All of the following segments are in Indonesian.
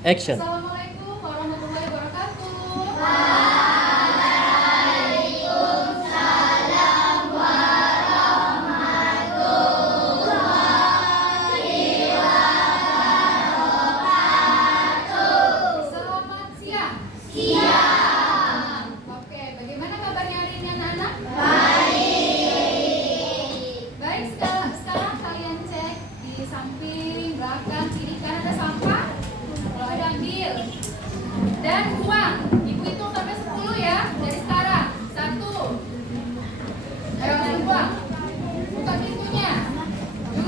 Action. Assalamualaikum warahmatullahi wabarakatuh. Selamat siang. Siang. Oke, bagaimana kabarnya hari ini anak-anak? Baik, sekarang kalian cek di samping, belakang, kiri, kanan ada sampah. Kalau ada ambil dan buang. Ibu hitung sampai 10 ya. Dari sekarang 1. Ayo langsung buang. Buka pintunya. 2.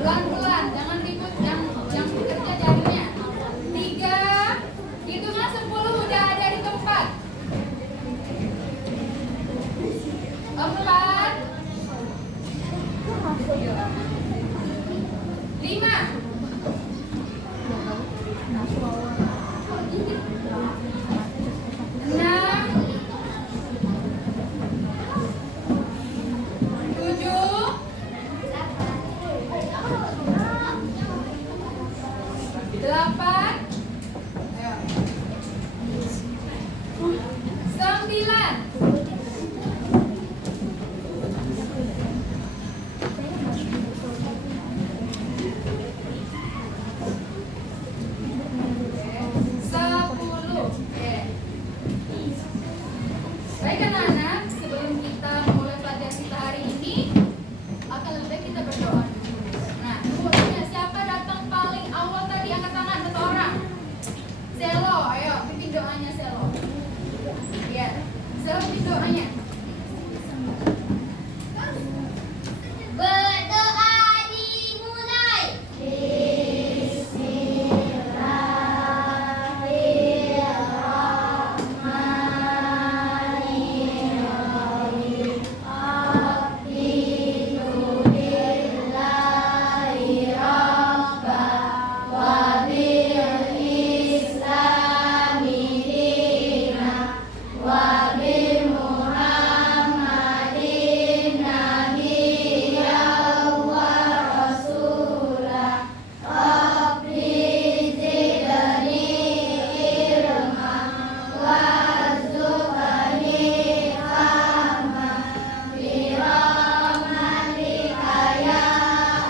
Pelan-pelan, jangan ribut yang bekerja jarinya. 3. Hitungan 10 udah ada di tempat. 4. 5. 6. 7. 8. Ayo. 9. 10. Oke. Baik anak-anak, sebelum kita mulai pelajaran kita hari ini, akan lebih baik kita berdoa dulu. Nah, doanya siapa datang paling awal tadi, angkat tangan satu orang. Selo, ayo pimpin doanya Selo. Iya, Selo pimpin doanya. Berdoa dimulai. Bismillahirrahmanirrahim. Alhamdulillahi Rabbah wa bil Islami dina wa bi Muhammadin nabiyyan wa rasulah. Rabbi zidni ilma warzuqni fahma birahmatika ya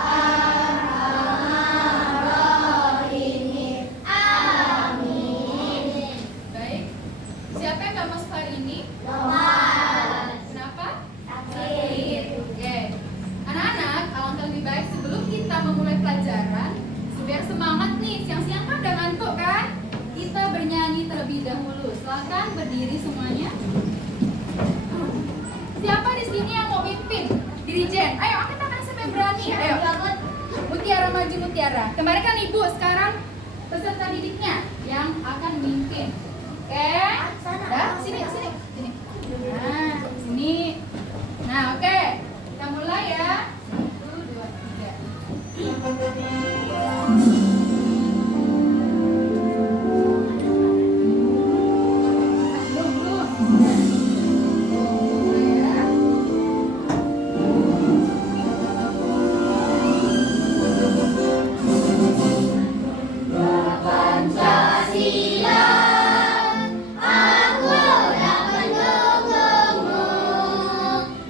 arhamar rahimin. Amin. Baik. Siapa yang gak masuk hari ini? Roman. Kenapa? Sakit. Oke. Anak-anak, alangkah lebih baik sebelum kita memulai pelajaran, biar semangat nih, siang-siang kan udah ngantuk kan? Kita bernyanyi terlebih dahulu. Silakan berdiri semuanya. Siapa di sini yang mau pimpin? Dirijen. Ayo, angkat tangan sampai berani. Ayo. Mutiara maju Mutiara. Kemarin kan Ibu, sekarang peserta didiknya yang akan memimpin. Oke? Dah, sini. Nah, sini. Nah, oke. Kita mulai ya. 1, 2, 3. Belum. Ya. Pancasila, aku dapat mendukungmu.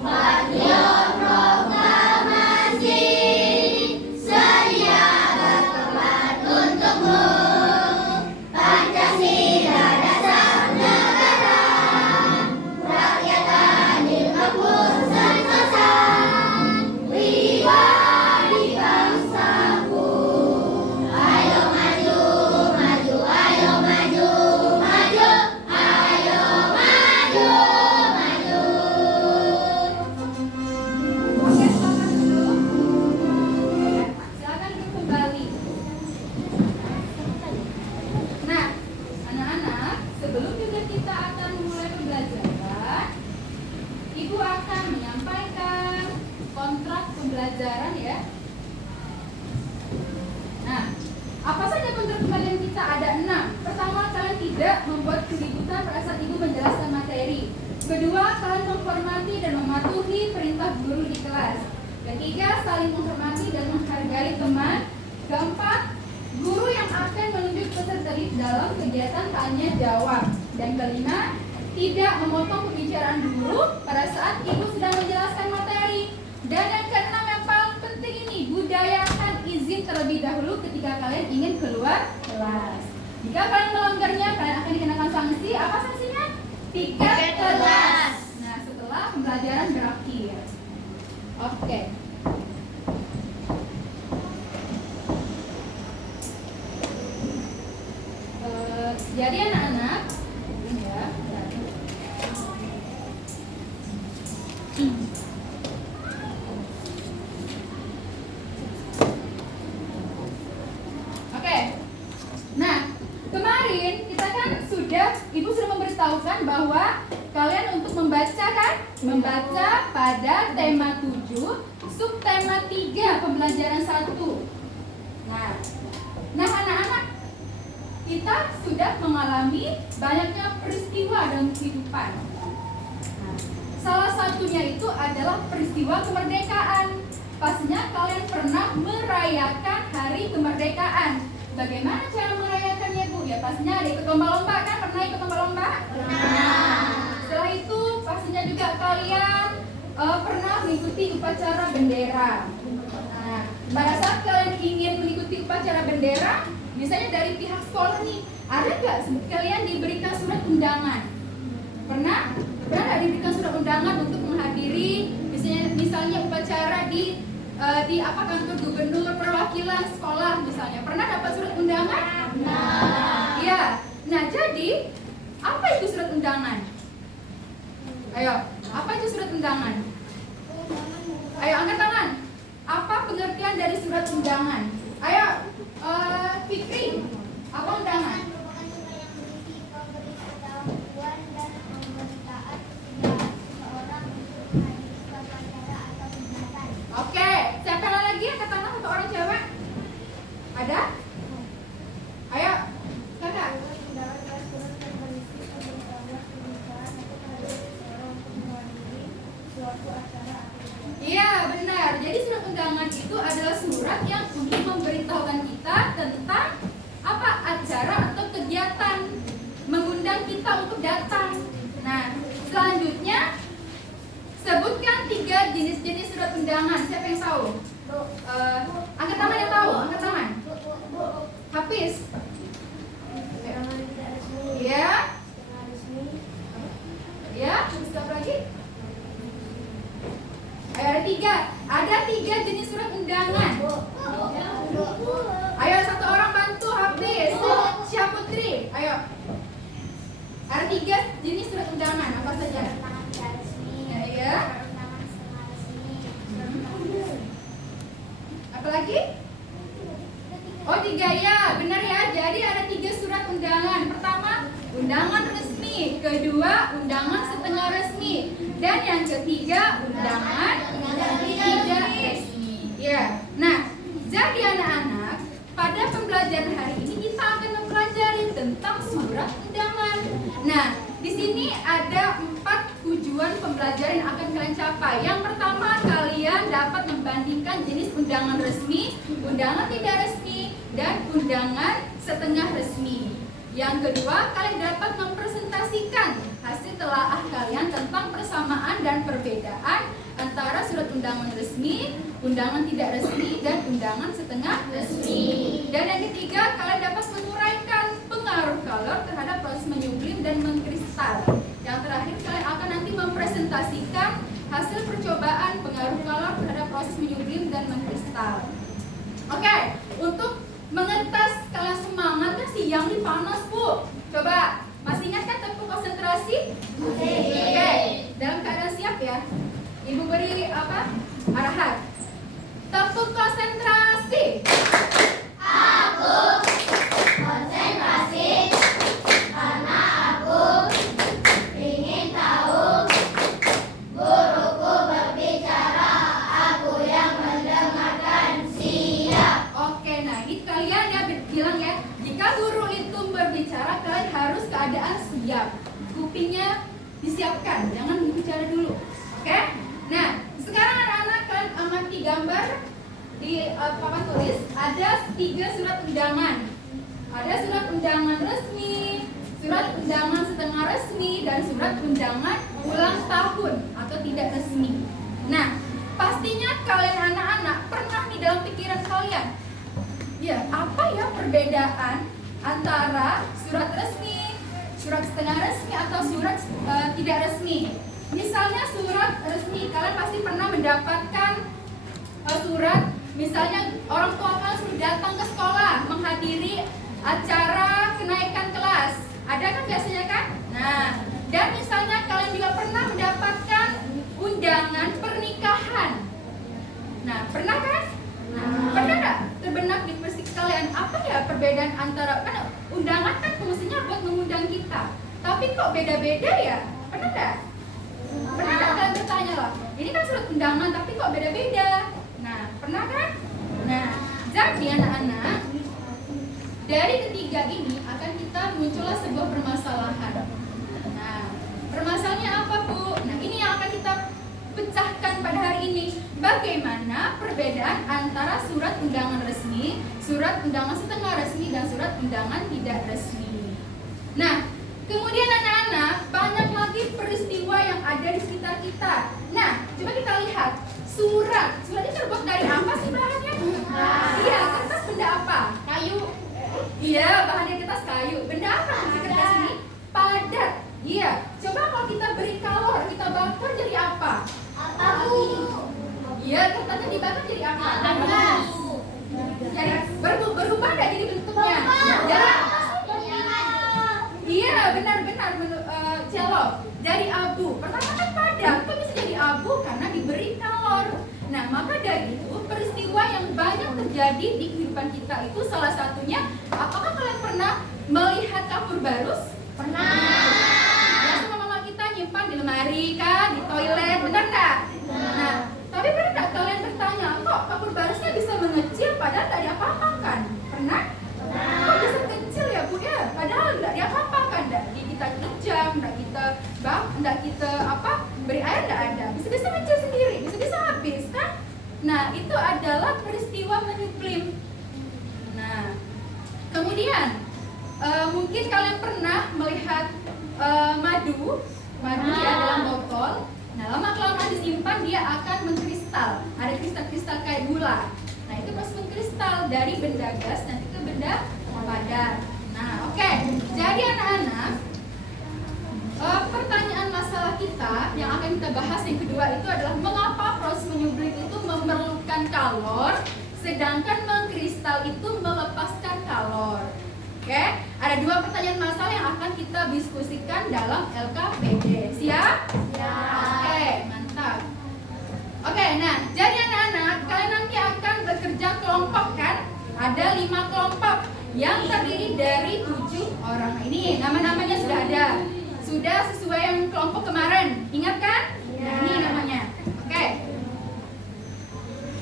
Patriot proklamasi, sedia berkorban untukmu. Pancasila dasar negara, rakyat adil makmur sentosa. Wibawa bangsaku. Ayo maju, maju, ayo maju, maju, ayo maju, maju. Oke, silakan duduk. Silakan duduk kembali. Nah, anak-anak, sebelum juga kita akan memulai pembelajaran, Ibu akan menyampaikan kontrak pembelajaran ya. Nah, apa saja kontrak pembelajaran kita? Ada 6. Pertama, kalian tidak membuat keributan pada saat Ibu menjelaskan materi. Kedua, kalian menghormati dan mematuhi perintah guru di kelas. Ketiga, saling menghormati dan menghargai teman. dalam kegiatan tanya jawab. Dan kelima, tidak memotong pembicaraan guru pada saat ibu sedang menjelaskan materi. Dan yang keenam yang paling penting ini, budayakan izin terlebih dahulu ketika kalian ingin keluar kelas. Jika kalian melanggarnya, kalian akan dikenakan sanksi. Apa sanksinya? Tiket kelas. Nah, setelah pembelajaran berakhir. Oke. Jadi anak-anak, ini ya. Oke. Nah, kemarin kita kan Ibu sudah memberitahukan bahwa kalian untuk membaca kan? Membaca pada tema 7, subtema 3, pembelajaran 1. Nah anak-anak, kita sudah mengalami banyaknya peristiwa dalam kehidupan. Nah, salah satunya itu adalah peristiwa kemerdekaan. Pastinya kalian pernah merayakan hari kemerdekaan. Bagaimana cara merayakannya, Bu? Ya pastinya ada ikut lomba-lomba kan? Pernah ikut lomba-lomba? Pernah. Setelah itu pastinya juga kalian pernah mengikuti upacara bendera. Nah, pada saat kalian ingin mengikuti upacara bendera, misalnya dari pihak sekolah nih, ada nggak kalian diberikan surat undangan? Pernah nggak diberikan surat undangan untuk menghadiri misalnya upacara di kantor gubernur perwakilan sekolah misalnya? Pernah dapat surat undangan? Nah, iya. Nah, jadi apa itu surat undangan? Ayo, apa itu surat undangan? Ayo angkat tangan. Apa pengertian dari surat undangan? Ayo, Fikri, apa undangan? Oke, siapa lagi yang kata satu orang cewek? Ada? Ayo, kakak. Iya, benar. Jadi surat undangan itu adalah surat yang untuk memberitahukan kita tentang apa acara atau kegiatan, mengundang kita untuk datang. Nah, selanjutnya sebutkan 3 jenis-jenis surat undangan. Siapa yang tahu? Angkat tangan yang tahu, angkat tangan. Hafiz. Iya. Ya, siapa lagi? Ayo, ada 3 jenis surat undangan. Ayo, satu orang bantu Hafiz. Siapa Putri? Ayo. Ada 3 jenis surat undangan. Apa saja? Ya. Apa lagi? Oh, 3 ya, benar ya. Jadi ada 3 surat undangan. Pertama, undangan resmi. Kedua, undangan setengah resmi. Dan yang ketiga, undangan tidak resmi. Ya. Nah, jadi anak-anak, pada pembelajaran hari ini kita akan mempelajari tentang surat undangan. Nah, di sini ada 4 tujuan pembelajaran yang akan kalian capai. Yang pertama, kalian dapat membandingkan jenis undangan resmi, undangan tidak resmi, dan undangan setengah resmi. Yang kedua, kalian dapat mempresentasikan hasil telaah kalian tentang persamaan dan perbedaan antara surat undangan resmi, undangan tidak resmi, dan undangan setengah resmi. Dan yang ketiga, kalian dapat menguraikan pengaruh kolor terhadap proses menyublim dan mengkristal. Yang terakhir, kalian akan nanti mempresentasikan hasil percobaan pengaruh kolor terhadap proses menyublim dan mengkristal. Oke, untuk mengetes kalian semangat kan siang nih panas, Bu. Coba, masih ingat kan tempo konsentrasi? Oke, dalam keadaan siap ya. Ibu beri arahan. Tempo konsentrasi. Aku konsentrasi karena aku ingin tahu guruku berbicara, aku yang mendengarkan. Siap. Oke, nah ini kalian ya bilang ya, jika guru itu berbicara kalian harus keadaan siap. Kupingnya disiapkan, jangan bicara dulu. Oke? Nah, sekarang anak-anak kalian amati gambar di papan tulis, ada 3 surat undangan. Ada surat undangan resmi, surat undangan setengah resmi, dan surat undangan ulang tahun atau tidak resmi. Nah, pastinya kalian anak-anak pernah nih dalam pikiran kalian, ya apa ya perbedaan antara surat resmi, surat setengah resmi, atau surat tidak resmi. Misalnya surat resmi, kalian pasti pernah mendapatkan surat, misalnya orang tua kalian suruh datang ke sekolah menghadiri acara kenaikan kelas. Ada kan biasanya kan? Nah, dan misalnya kalian juga pernah mendapatkan undangan pernikahan. Nah, pernah kan? Nah, pernah nggak terbenak di bersik kalian apa ya perbedaan antara, kan undangan kan fungsinya buat mengundang kita, tapi kok beda-beda ya? Pernah nggak? Pernah nggak kalian bertanya lah, ini kan surat undangan tapi kok beda-beda? Nah, pernah kan? Nah, jadi anak-anak, dari ketiga ini akan kita muncullah sebuah permasalahan. Nah, permasalahannya apa, Bu? Nah, ini yang akan kita pecahkan pada hari ini. Bagaimana perbedaan antara surat undangan resmi, surat undangan setengah resmi, dan surat undangan tidak resmi. Nah, kemudian anak-anak, banyak lagi peristiwa yang ada di sekitar kita. Nah, coba kita lihat. Surat ini terbuat dari apa sih bahannya? Iya, kertas. Benda apa? Kayu. Iya, bahannya kertas kayu. Benda apa di kertas ini? Padat. Iya. Coba kalau kita beri kalor, kita bakar jadi apa? Abu. Iya, kertasnya dibakar jadi apa? Abu. Jadi berubah nggak jadi bentuknya? Ya. Iya, benar-benar celok. Jadi abu. Pertama kan padat, kok bisa jadi abu? Karena diberi kalor. Nah, maka dari itu peristiwa yang banyak terjadi di kehidupan kita itu salah satunya, apakah kalian pernah melihat kapur barus? Pernah. Ya, sama mama kita nyimpan di lemari kan, di toilet, benar nggak? Nah, tapi pernah nggak kalian bertanya, kok kapur barusnya bisa mengecil padahal nggak diapa-apakan? Pernah? Kok bisa kecil ya, Bu ya? Padahal nggak diapa-apakan, nggak kita kijam, nggak kita beri air, nggak ada. Bisa-bisa kecil sendiri, bisa-bisa habis kan? Nah, itu adalah peristiwa menyuplim. Nah, kemudian mungkin kalian pernah melihat madu ya dalam botol. Nah, lama-kelamaan disimpan dia akan mengkristal. Ada kristal-kristal kayak gula. Nah, itu proses mengkristal dari benda gas nanti ke benda padat. Nah, oke. Jadi anak-anak, pertanyaan masalah kita yang akan kita bahas yang kedua itu adalah mengapa proses menyublim itu memerlukan kalor, sedangkan mengkristal itu melepaskan kalor. Oke, ada dua pertanyaan masalah yang akan kita diskusikan dalam LKPD. Siap? Siap. Oke, mantap. Oke, nah, jadi anak-anak, kalian nanti akan bekerja kelompok kan? Ada 5 kelompok yang terdiri dari 7 orang. Ini nama-namanya sudah ada. Sudah sesuai yang kelompok kemarin. Ingat kan? Nah, ini namanya. Oke.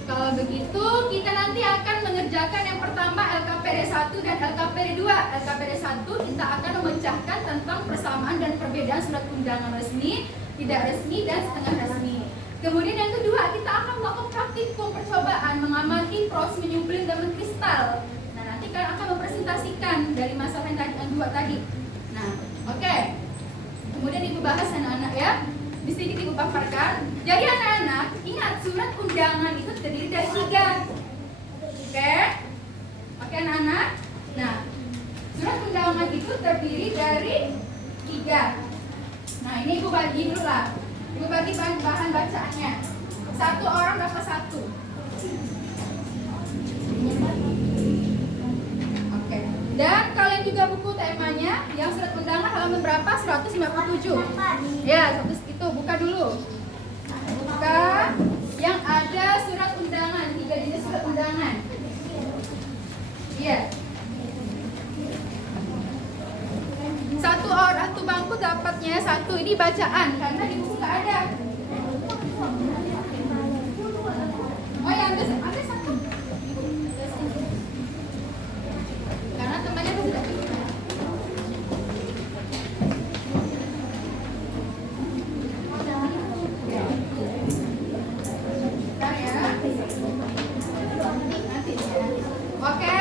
Kalau begitu, kita nanti akan mengerjakan yang pertama LKPD 1 dan LKPD 2. LKPD 1 kita akan memecahkan tentang persamaan dan perbedaan surat undangan resmi, tidak resmi, dan setengah resmi. Kemudian yang kedua, kita akan melakukan praktikum percobaan mengamati proses menyublim dan mengkristal. Nah, nanti kalian akan mempresentasikan dari masalah yang dua tadi. Nah, oke. Kemudian ibu bahas anak-anak ya. Di sini ibu paparkan. Jadi anak-anak, ingat surat undangan itu terdiri dari 3. Oke? Oke anak-anak? Nah, surat undangan itu terdiri dari 3. Nah, ini ibu bagi dulu lah. Ibu bagi bahan bacaannya. 1 orang dapat 1. Oke. Dan kalian juga buku temanya yang surat undangan halaman berapa? 157. Ya, itu buka dulu. Buka yang ada surat undangan, 3 jenis surat undangan. Iya. 1 bangku dapatnya 1. Ini bacaan karena di buku nggak ada. Oh ya, ada 1. Karena temannya tidak bisa. Oke.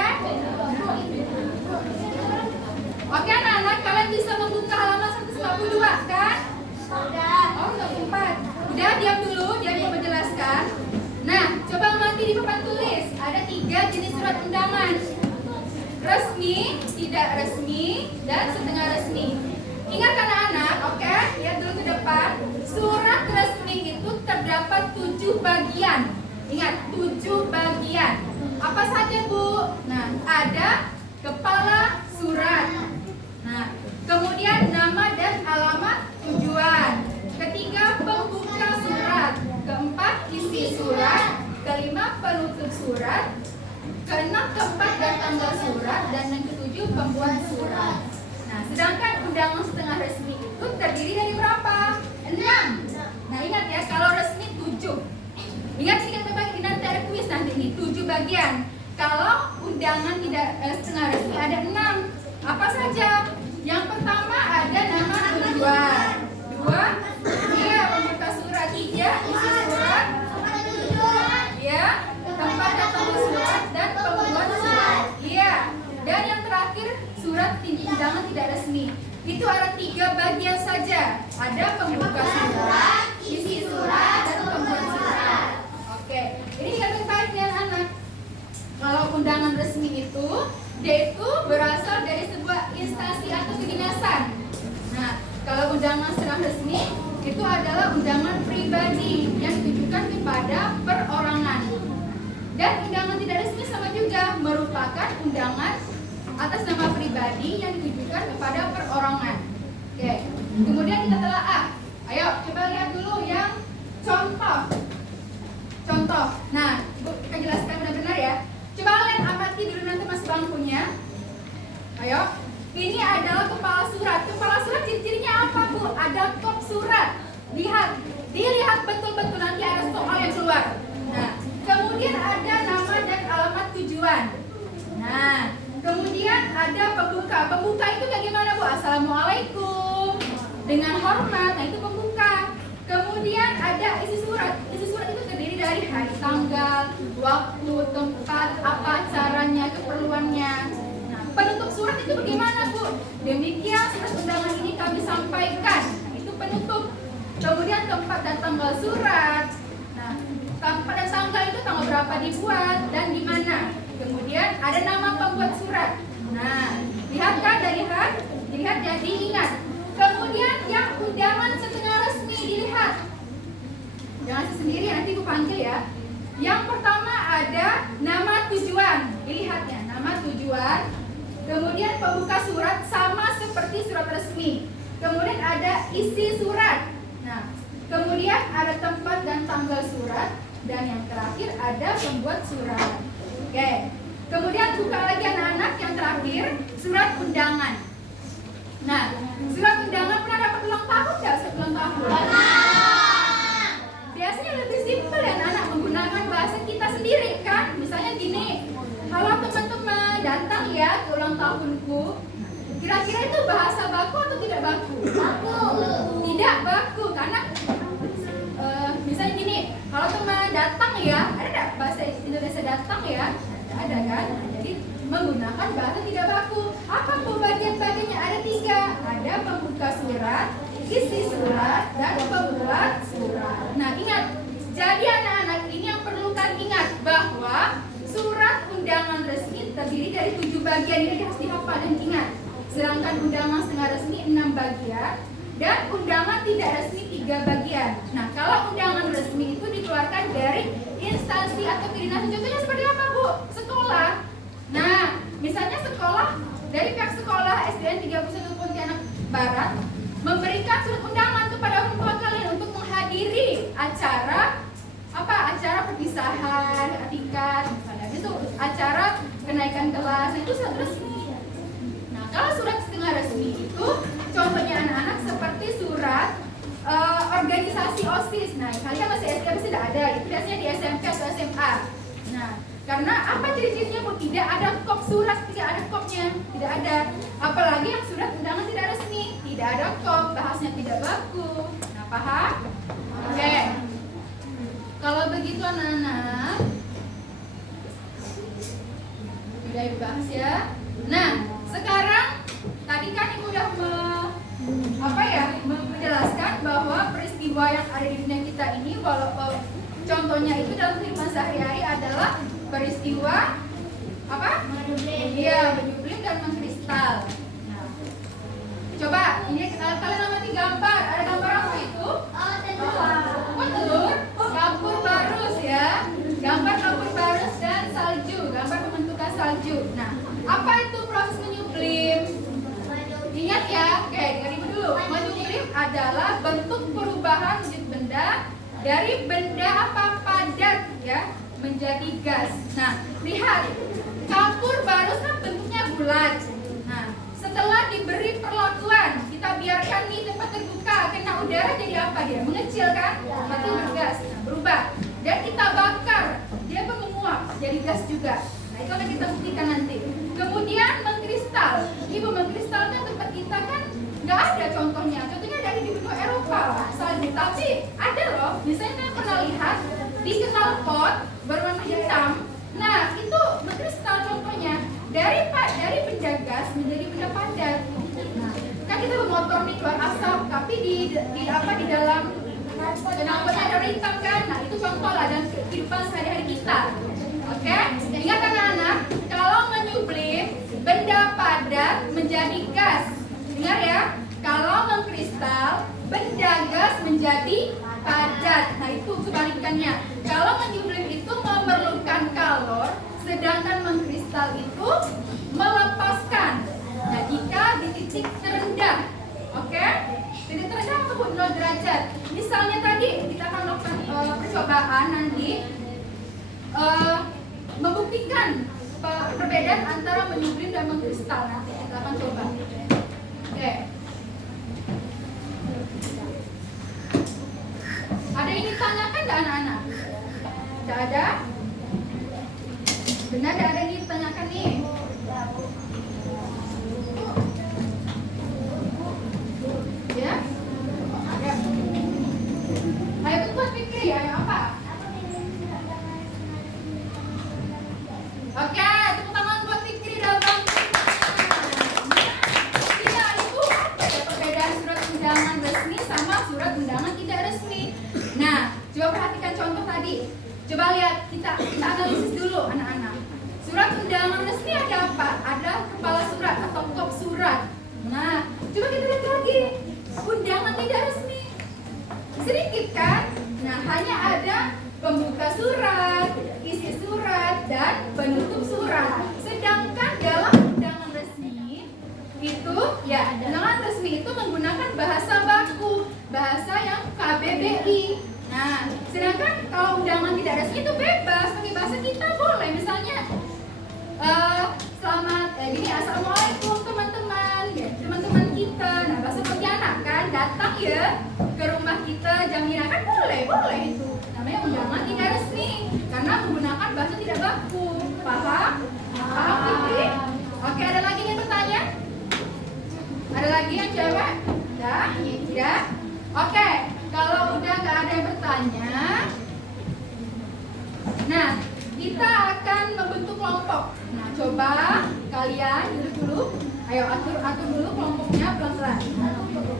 tiga jenis surat undangan. Resmi, tidak resmi, dan setengah resmi. Ingat anak-anak, oke? Lihat dulu ke depan. Surat resmi itu terdapat 7 bagian. Ingat, 7 bagian. Apa saja, Bu? Nah, ada kepala surat. Nah, kemudian nama dan alamat tujuan. Ketiga, pembuka surat. Keempat, isi surat. Kelima, penutup surat. Keenam, tempat dan tanggal surat. Dan yang ketujuh, pembuat surat. Nah, sedangkan undangan setengah resmi itu terdiri dari berapa? 6. Nah, ingat ya, kalau resmi 7. Ingat ini kita bagi nanti ada kuis nanti ini 7 bagian. Kalau undangan tidak setengah resmi ada 6. Apa saja? Yang pertama ada nama tujuan. 2, dia pembuka surat. 3, isi surat. Ya, tempat dan tanggal surat dan pembuat surat. Iya. Dan yang terakhir surat undangan tidak resmi. Itu ada 3 bagian saja. Ada pembuka surat, isi surat, dan pembuat surat. Oke, ini yang baiknya anak. Kalau undangan resmi itu, dia itu berasal dari sebuah instansi atau kedinasan. Nah, kalau undangan setengah resmi itu adalah undangan pribadi yang ditujukan kepada perorangan. Dan undangan tidak resmi sama juga merupakan undangan atas nama pribadi yang ditujukan kepada perorangan. Oke. Kemudian kita telaah. Ayo coba lihat dulu yang contoh. Contoh. Nah, Ibu akan jelaskan benar-benar ya. Coba kalian amati dulu nanti mas bangkunya. Ayo. Ini adalah kepala surat. Kepala surat ciri-cirinya apa, Bu? Ada kop surat. Lihat. Dilihat betul-betul nanti ada soal yang keluar. Nah, kemudian ada nama dan alamat tujuan. Nah, kemudian ada pembuka. Pembuka itu bagaimana, Bu? Assalamualaikum. Dengan hormat. Nah, itu pembuka. Kemudian ada isi surat. Isi surat itu terdiri dari hari, tanggal, waktu, tempat, apa caranya, keperluannya. Nah, penutup surat itu bagaimana, Bu? Demikian surat undangan ini kami sampaikan. Nah, itu penutup. Kemudian tempat dan tanggal surat. Nah, tempat dan tanggal itu tanggal berapa dibuat dan di mana. Kemudian ada nama pembuat surat. Nah, lihat kan, dilihat ya, diingat. Kemudian yang undangan setengah resmi dilihat. Jangan sendiri, nanti Ibu panggil ya. Yang pertama ada nama tujuan. Dilihatnya, nama tujuan. Kemudian pembuka surat sama seperti surat resmi. Kemudian ada isi surat. Nah, kemudian ada tempat dan tanggal surat. Dan yang terakhir ada pembuat surat. Oke. Kemudian buka lagi anak-anak yang terakhir, surat undangan. Nah, surat undangan pernah dapat ulang tahun nggak sebelum tahun? Biasanya lebih simpel ya anak, menggunakan bahasa kita sendiri kan. Misalnya gini, halo teman-teman, datang ya ke ulang tahunku. Kira-kira itu bahasa baku atau tidak baku? Baku. Tidak baku, karena misalnya gini, halo teman, datang ya. Ada nggak bahasa Indonesia datang ya? Ada kan? Jadi menggunakan bahasa tidak baku. Apa bagian-bagiannya? Ada 3. Ada pembuka surat, isi surat, dan pembuat surat. Nah, ingat. Jadi anak-anak ini yang perlu kan ingat bahwa surat undangan resmi terdiri dari 7 bagian. Ini harus dihafal dan ingat. Sedangkan undangan setengah resmi 6 bagian dan undangan tidak resmi 3 bagian. Nah, kalau undangan resmi itu dikeluarkan dari instansi atau kedinasan. Contohnya seperti apa, Bu? Sekolah. Nah, misalnya sekolah, dari pihak sekolah SDN 31 Pontianak Barat memberikan surat undangan kepada orang tua kalian untuk menghadiri acara apa? Acara perpisahan, tingkat, misalnya itu acara kenaikan kelas, itu surat resmi. Nah, kalau surat setengah resmi itu contohnya anak-anak seperti surat organisasi OSIS. Nah, kalian masih SD pasti tidak ada. Itu biasanya di SMP atau SMA. Nah, karena apa ciri-cirinya, Bu? Tidak ada kop surat, tidak ada kopnya, tidak ada. Apalagi yang surat undangan tidak resmi, tidak ada kop, bahasnya tidak baku. Nah, paham? Oke. Kalau begitu anak-anak, sudah Ibu bahas ya. Nah, sekarang tadi kan Ibu udah menjelaskan bahwa peristiwa yang ada di dunia kita ini, walaupun contohnya itu dalam kehidupan sehari-hari adalah peristiwa Apa? Iya, menyublim dan mengkristal. Nah, coba ini kalian amati gambar. Ada gambar apa itu? Telur, kapur barus ya. Gambar kapur barus dan salju. Gambar pembentukan salju. Nah, apa itu proses menyublim? Ingat ya, oke, dengar ibu dulu. Menyublim adalah bentuk perubahan wujud benda dari benda apa padat ya menjadi gas. Nah, lihat, kapur barus kan bentuknya bulat. Nah, setelah diberi perlakuan, kita biarkan di tempat terbuka, kena udara jadi apa dia? Mengecil kan? Berarti bergas, nah, berubah. Dan kita bakar, dia pun menguap, jadi gas juga. Nah, itu akan kita buktikan nanti. Kemudian mengkristal. Ibu, mengkristal kan tempat kita kan nggak ada contohnya. Contohnya dari di benua Eropa lah, salju. Tapi ada loh, misalnya saya pernah lihat di knalpot berwarna hitam. Nah, itu mengkristal contohnya. Dari benda gas menjadi benda padat. Nah, kan kita bermotor nih keluar asap, tapi di dalam knalpotnya ada warna hitam kan? Nah, itu contoh lah dalam kehidupan sehari-hari kita. Oke? Ingat anak-anak, kalau menyublim benda padat menjadi gas. Dengar ya, kalau mengkristal benda gas menjadi padat. Nah, itu kebalikannya. Kalau menyublim itu memerlukan kalor, sedangkan mengkristal itu melepaskan. Nah, jika di titik terendah, oke? Titik terendah apa 0 derajat. Misalnya tadi kita akan melakukan percobaan nanti membuktikan perbedaan antara menyublim dan mengkristal. Nanti kita akan coba. Oke. Ada yang ditanyakan nggak anak-anak? Tidak ada? Benar, ada yang ditanyakan nih? Ya? Ada. Ayo buat pikir ya, apa? Oke, tepuk tangan buat Fikri dalam bangku. Iya, Ibu, ada perbedaan surat undangan resmi sama surat undangan tidak resmi. Nah, coba perhatikan contoh tadi. Coba lihat, kita analisis dulu anak-anak. Surat undangan resmi ada apa? Ada kepala surat atau top surat. Nah, coba kita lihat lagi. Undangan tidak resmi. Sedikit kan? Nah, hanya ada pembuka surat, isi surat, dan penutup surat. Sedangkan dalam undangan resmi itu, ya, undangan resmi itu menggunakan bahasa baku, bahasa yang KBBI. Nah, sedangkan kalau undangan tidak resmi itu bebas, pakai bahasa kita boleh. Misalnya, selamat, gini, assalamualaikum teman-teman, ya, teman-teman kita. Nah, bahasa Pontianak kan, datang ya ke rumah kita, jaminan kan boleh itu. Namanya undangan tidak resmi karena menggunakan bahasa tidak baku. Paham? Paham, Fikri? Oke, ada lagi yang bertanya? Ada lagi yang cewek? Udah? Tidak? Oke, kalau udah nggak ada yang bertanya, nah, kita akan membentuk kelompok. Nah, coba kalian duduk dulu. Ayo atur dulu kelompoknya pelan-pelan.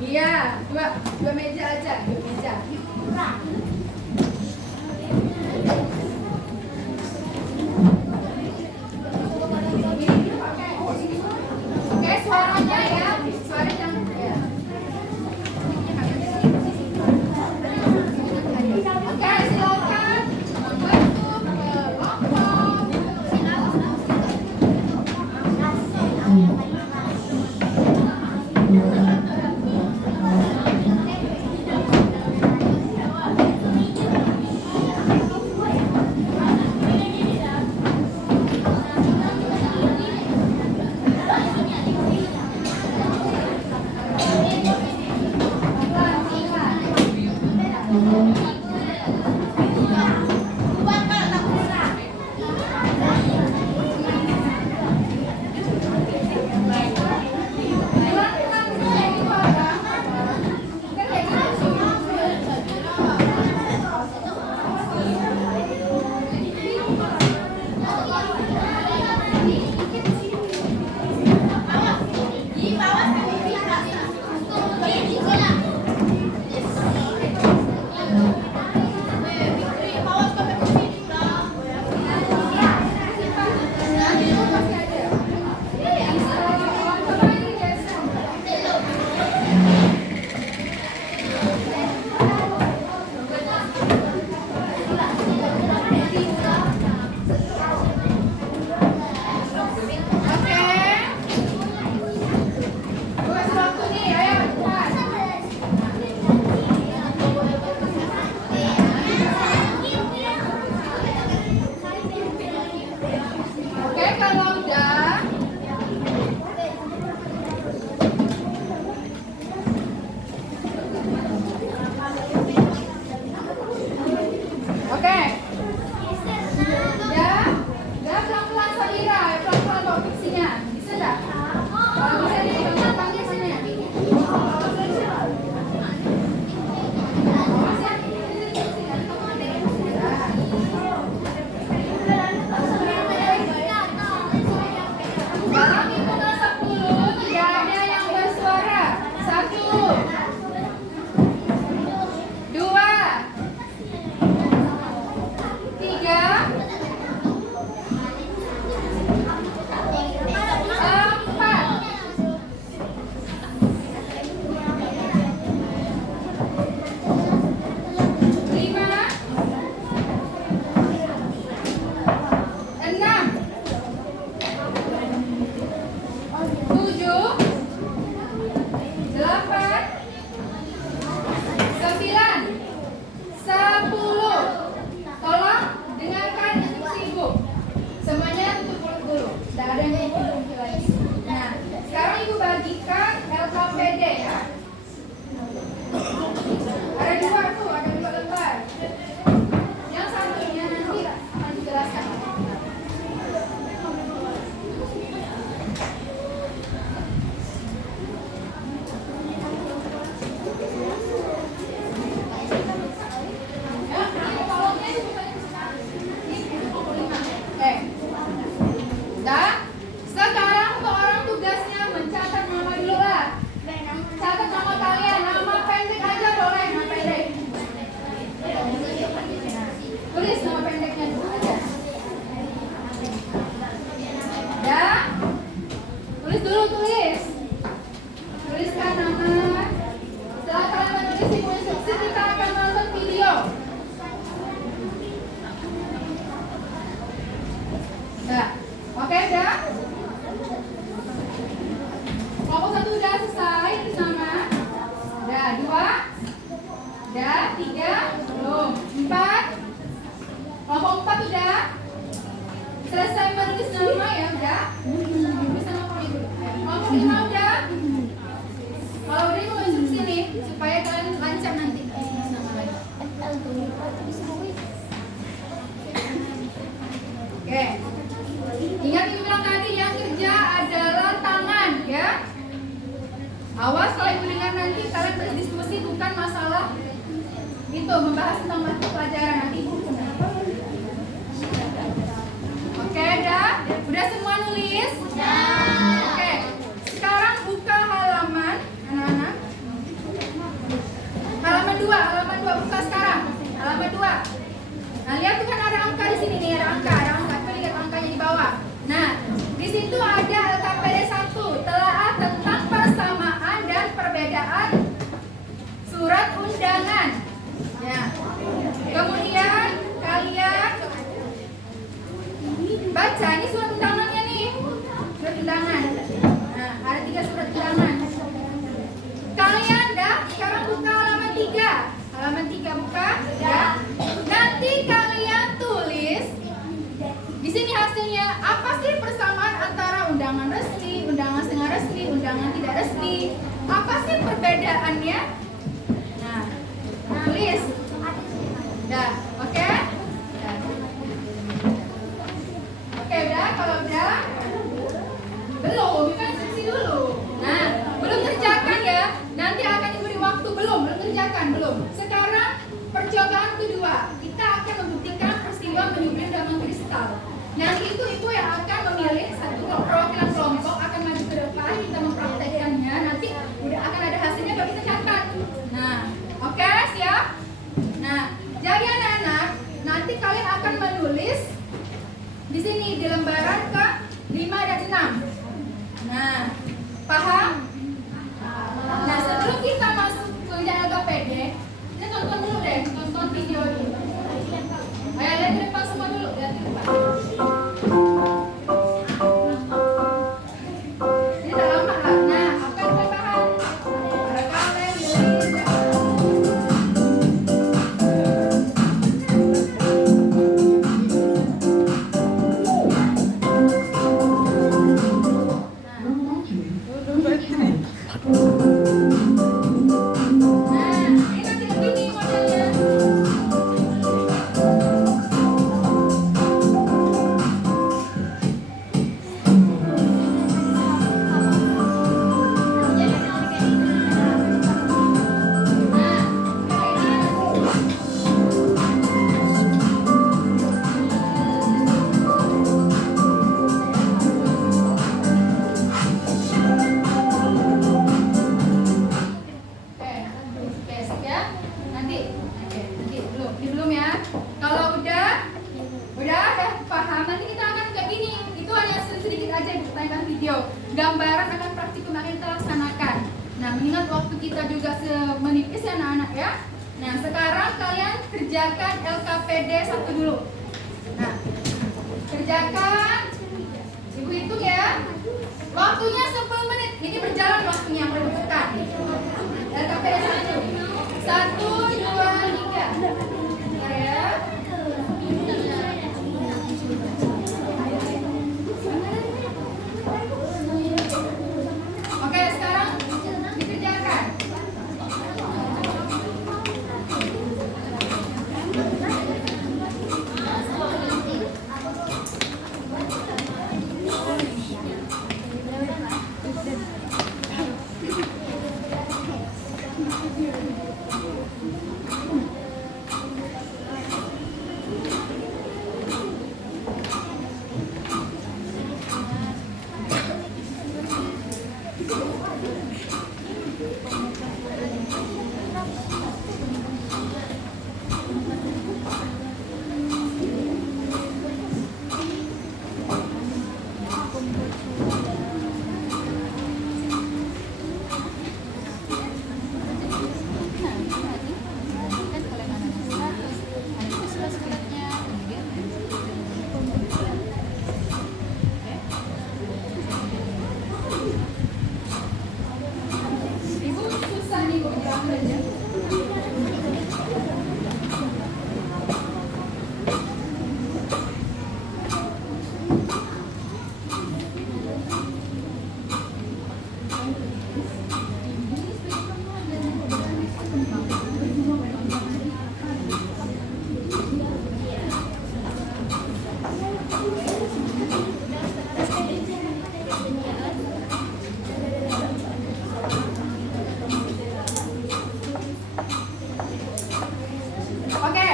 Iya, dua meja aja, dua meja. Oke, suaranya ya, suara jangan ya. Oke, silakan membentuk kelompok. yang dikunci lagi. Nah, sekarang ibu bagikan LKPD ya. Ada dua tuh, ada dua lembar. Yang satunya nanti akan dijelaskan. Nah, sekarang seorang tugasnya mencatat nama dulu lah. Catat nama kalian, nama pendek aja boleh, nama pendek. Tulis nama pendeknya dulu aja. Ya, tulis dulu, tulis. Tuliskan nama. Setelah kalian menulis ibu instruksi, kita akan nonton video. Nah, oke, udah. Kelompok 1 udah selesai sama. Udah 2. Udah 3. Belum. 4. Kelompok 4 udah selesai menulis nama ya, udah. Tulis nama kalian dulu. Kelompok 5 udah. Kalau udah mau instruksi nih supaya kalian lancar nanti tulis nama lagi. Oke. Ingat ibu bilang tadi yang kerja adalah tangan ya. Awas kalau ibu dengar nanti kalian berdiskusi bukan masalah itu membahas tentang mata pelajaran nanti ibu. Oke, udah semua nulis? Oke. Sekarang buka halaman anak-anak. Halaman 2 buka sekarang. Halaman 2. Nah, lihat tuh kan ada angka di sini nih, ada angka. Coba lihat angkanya di bawah. Nah, di situ ada LKPD 1, telaah tentang persamaan dan perbedaan surat undangan. Ya. Kemudian kalian baca ini surat undangannya nih. Surat undangan. Nah, ada 3 surat undangan. Kalian sekarang buka halaman 3. Halaman 3 buka, ya. Nanti kalian tulis di sini hasilnya apa sih persamaan antara undangan resmi, undangan setengah resmi, undangan tidak resmi? Apa sih perbedaannya? Nah, tulis. Udah, oke? Oke, udah. Kalau udah, belum, bukan instruksi dulu. Nah, belum kerjakan ya. Nanti akan diberi waktu belum kerjakan belum. Sekarang percobaan kedua, kita akan membuktikan peristiwa menyublim dalam kristal. Nanti itu ibu yang akan memilih satu perwakilan kelompok akan maju ke depan, kita mempraktekkannya. Nanti udah akan ada hasilnya baru kita catat. Nah, oke, siap? Nah, jadi anak-anak, nanti kalian akan menulis di sini di lembaran ke 5 dan 6. Nah, paham? Nah, sebelum kita masuk ke LKPD, kita tonton dulu deh, tonton video dulu. Ayo lihat ke depan semua dulu, lihat ke depan. Ini tak lama lah. Nah, apa yang kalian paham? Ada kalian pilih. Gambaran akan praktikum yang kita laksanakan. Nah, mengingat waktu kita juga menipis ya anak-anak ya. Nah, sekarang kalian kerjakan LKPD 1 dulu. Nah, kerjakan. Ibu hitung ya. Waktunya 10 menit. Ini berjalan waktunya yang berdekatan. LKPD 1. 1, 2, 3. Bentar ya. Ibu susah nih kok bilang aja. Oke,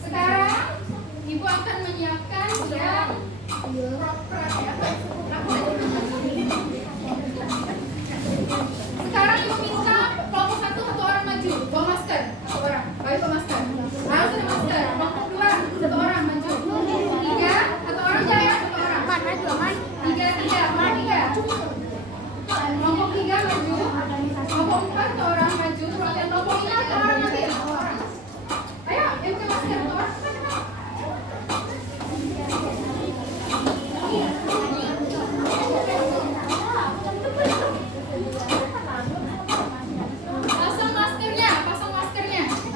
sekarang ibu akan menyiapkan yang proper ya. Sekarang ibu minta kelompok satu orang maju, bawa masker, satu orang, bawa masker. Harus ada masker. Kelompok dua, satu orang maju. Tiga, satu orang jaya, satu orang. Tiga, kelompok tiga. Kelompok tiga maju. Kelompok empat, satu orang maju. Kelompok lima, satu orang ambil. Ayo, ibu ke masker, satu orang.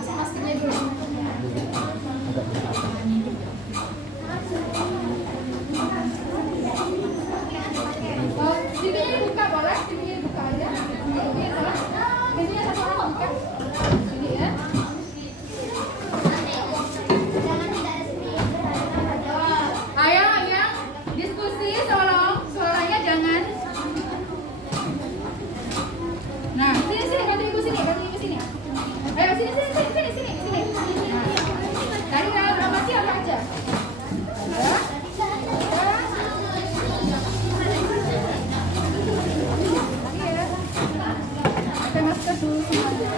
Pasang maskernya dulu. Pintunya dibuka boleh, pintunya dibuka aja. Pintunya satu orang buka. Ini ya. Ayo yang diskusi suaranya jangan. Nah, sini bantu ibu sini. Ayo sini. Nah, dari amati apa aja? Ya. Pakai masker dulu semuanya.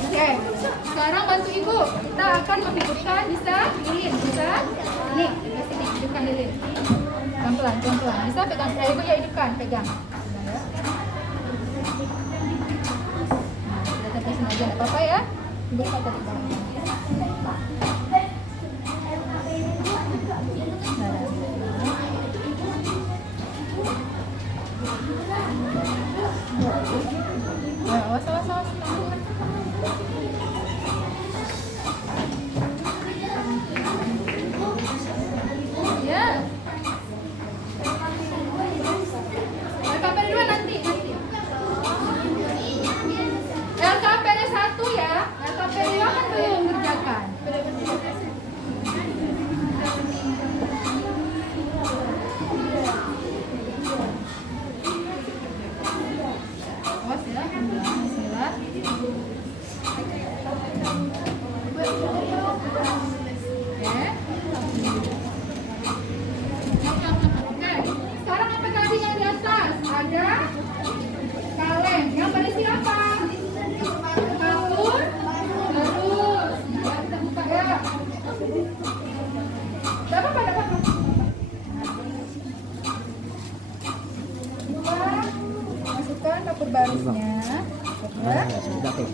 Oke, sekarang bantu ibu. Kita akan menghidupkan, bisa lilin, bisa. Nih, ke sini, hidupkan lilin. Pelan-pelan. Bisa pegang, ibu ya hidupkan, pegang. Kita tetesin aja, nggak apa-apa ya. Ibu pakai di bawah. Awas. Ya. LKPD 2 nanti. LKPD 1 ya. LKPD 2 kan belum kerjakan. Awas ya. Bismillah. Oke, sekarang apa tadi yang di atas? Ada kaleng. Yang berisi apa? Kalung, terus. Nah, kita buka ya. Dapat apa? Buka, masukkan dapur barisnya. Ya. Barisnya kita masukkan.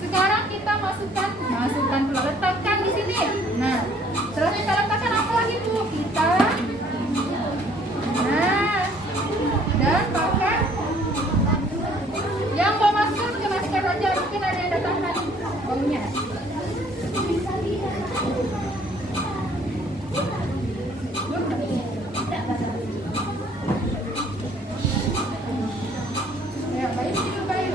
Sekarang kita masukkan pula, letakkan di sini. Nah, setelah kita letakkan apa lagi Bu? Kita dan pakai yang bawa masker, pakai masker aja, mungkin ada yang datang baunya. Ya, bayi dulu bayi.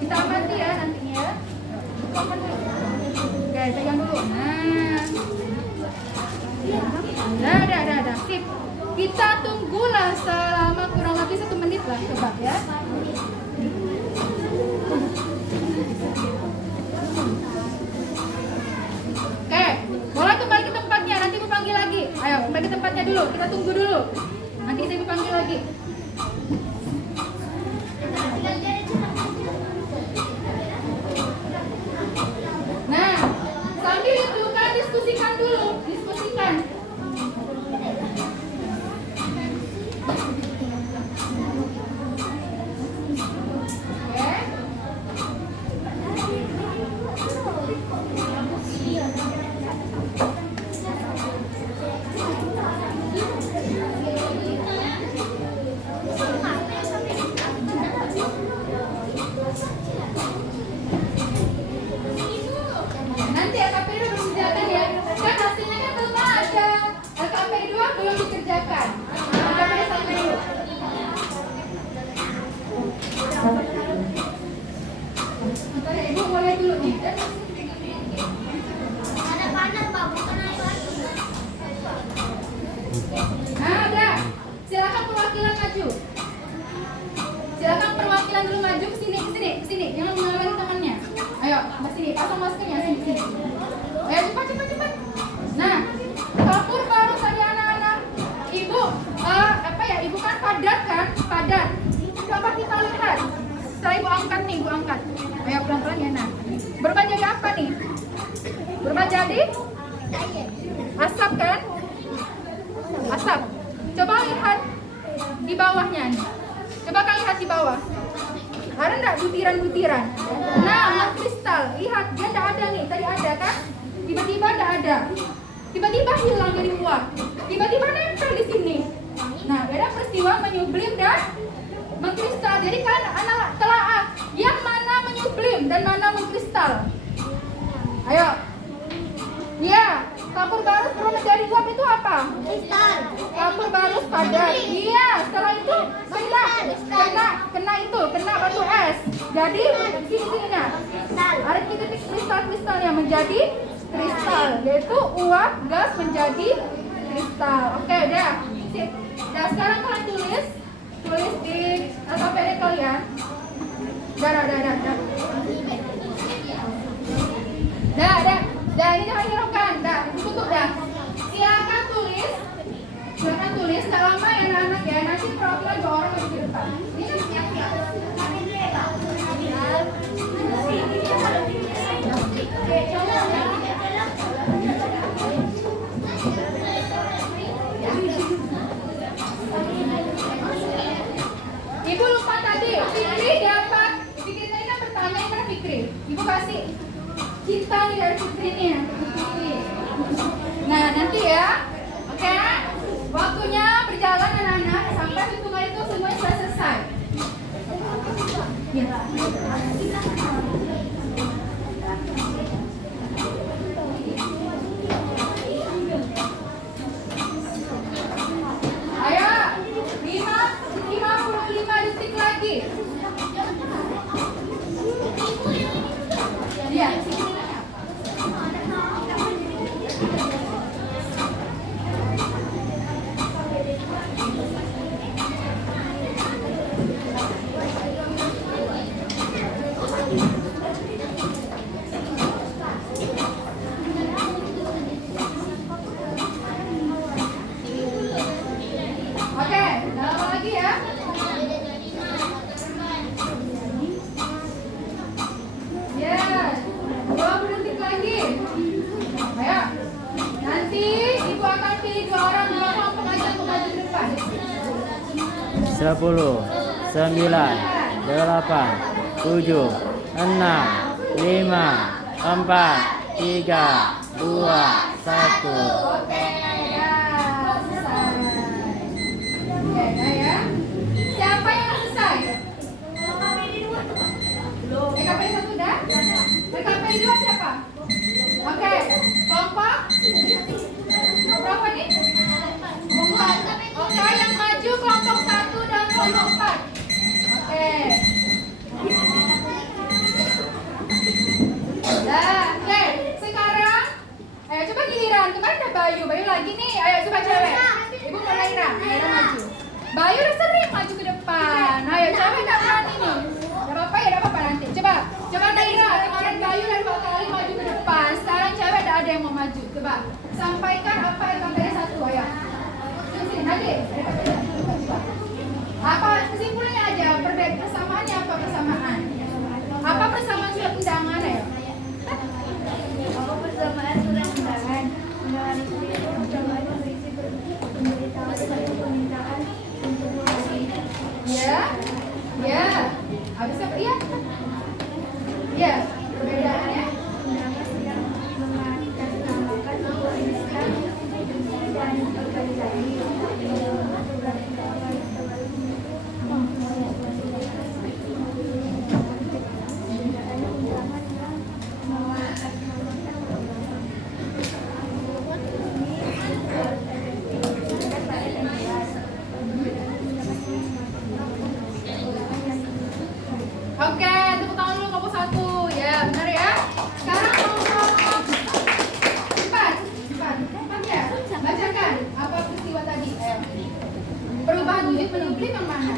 Kita amati ya nantinya ya. Oke, pegang dulu. Nah, sip. Kita tunggulah selama kurang lebih 1 menit lah, coba ya. Oke, boleh kembali ke tempatnya. Nanti Bu panggil bagi tempatnya dulu. Kita tunggu dulu. Nanti saya panggil lagi. Nah, sambil itu kalian diskusikan dulu, diskusikan. Nanti LKP 2 belum dikerjakan ya. Kan hasilnya kan belum ada. LKP 2 belum dikerjakan. LKP 1 dulu. Bentar ya, Ibu mulai dulu nih. Ada panas, Pak, bukan air lagi. Nah, ada. Silakan perwakilan maju. Silakan perwakilan dulu maju ke sini, ke sini, ke sini. Jangan menghalangi temannya. Ayo, ke sini. Pasang maskernya sini, sini. Ayo cepat, cepat, cepat. Nah, kapur baru tadi anak-anak. Ibu, apa ya? Ibu kan padat kan? Padat. Coba kita lihat. Setelah ibu angkat nih, ibu angkat. Ayo pelan-pelan ya, nah. Berubah jadi apa nih? Berubah jadi asap kan? Asap. Coba lihat di bawahnya nih. Coba kalian lihat di bawah. Ada enggak butiran-butiran? Nah, kristal. Lihat, dia enggak ada nih. Tadi ada kan? Tiba-tiba enggak ada. Tiba-tiba hilang dari uap. Tiba-tiba nempel di sini. Nah, beda peristiwa menyublim dan mengkristal. Jadi kan anak telaah yang mana menyublim dan mana mengkristal. Ayo. Ya, kapur barus belum menjadi uap itu apa? Kristal. Kapur barus padat. Iya, setelah itu kena itu, kena batu es. Jadi sini-sininya ada titik kristal-kristalnya menjadi kristal, yaitu uap gas menjadi kristal. Oke, udah. Sip. Nah, sekarang kalian tulis di LKPD kalian. Dah. Dah, ini jangan hiraukan. Dah, ditutup dah. Silakan tulis. Tak lama ya anak-anak ya. Nanti perwakilan 2 orang lagi di depan. Ini Ibu lupa tadi. Fikri dapat. Fikri tadi kan bertanya ini mana Fikri? Ibu kasih cinta nih dari Fikri nih. Fikri. Nah, nanti ya. Oke. Waktunya berjalan anak-anak sampai hitungan itu semuanya sudah selesai. Ya. Ayo, 55 detik lagi. Iya. Oke, dalam lagi ya. Ya, 20 detik lagi. Ayo, nanti ibu akan pilih 2 orang, 2 kelompok aja untuk maju ke depan. 10, 9, 8, 7, 6, 5, 4, 3, 2, 1. Oke, ya, selesai. Oke, dah ya. Siapa yang selesai? TKP 1 dah? TKP 2 siapa? Oke, kelompok? Berapa nih? 4. Oke, yang maju kelompok 1 dan kelompok 4. Oke. Dah, oke. Sekarang, ayo coba giliran. Kemarin ada Bayu lagi nih. Ayo coba cewek. Ibu mau Naira maju. Bayu udah sering maju ke depan. Ayo cewek nggak berani nih. Gak apa-apa ya, gak apa-apa nanti. Coba Naira. Kemarin Bayu udah 2 kali maju ke depan. Sekarang cewek nggak ada yang mau maju. Coba sampaikan apa yang KPD 1. Ayo. menyuplai yang mana ya?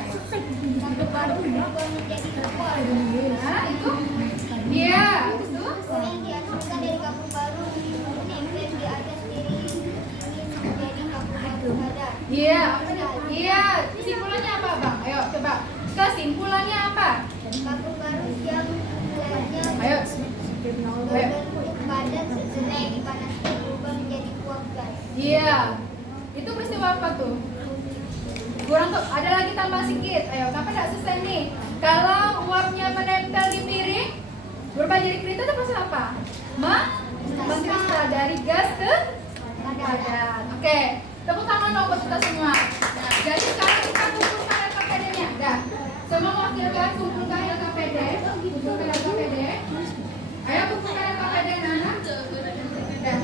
Kartu baru berubah menjadi kampung. Nah, itu? Iya, itu? Yang dihasilkan dari kampung baru menempel di atas diri ingin menjadi kampung baru padat. Iya, apa nih? Iya, kesimpulannya apa bang? Ayo coba. Kesimpulannya apa? Kampung baru yang mulanya Ayo. berbentuk padat setelah dipanaskan berubah menjadi uap gas. Iya. Itu peristiwa apa tuh? Kurang tuh. Ada lagi tambah sedikit. Ayo, kenapa tidak selesai nih? Kalau uapnya menempel di piring, berubah jadi kerita itu proses apa? Mengkristal dari gas ke padat. Oke, tepuk tangan dong buat kita semua. Nah, jadi sekarang kita kumpulkan LKPD-nya. Dah. Semua mewakilkan kumpulkan LKPD. Kumpulkan LKPD. Ayo kumpulkan LKPD Nana. Dah.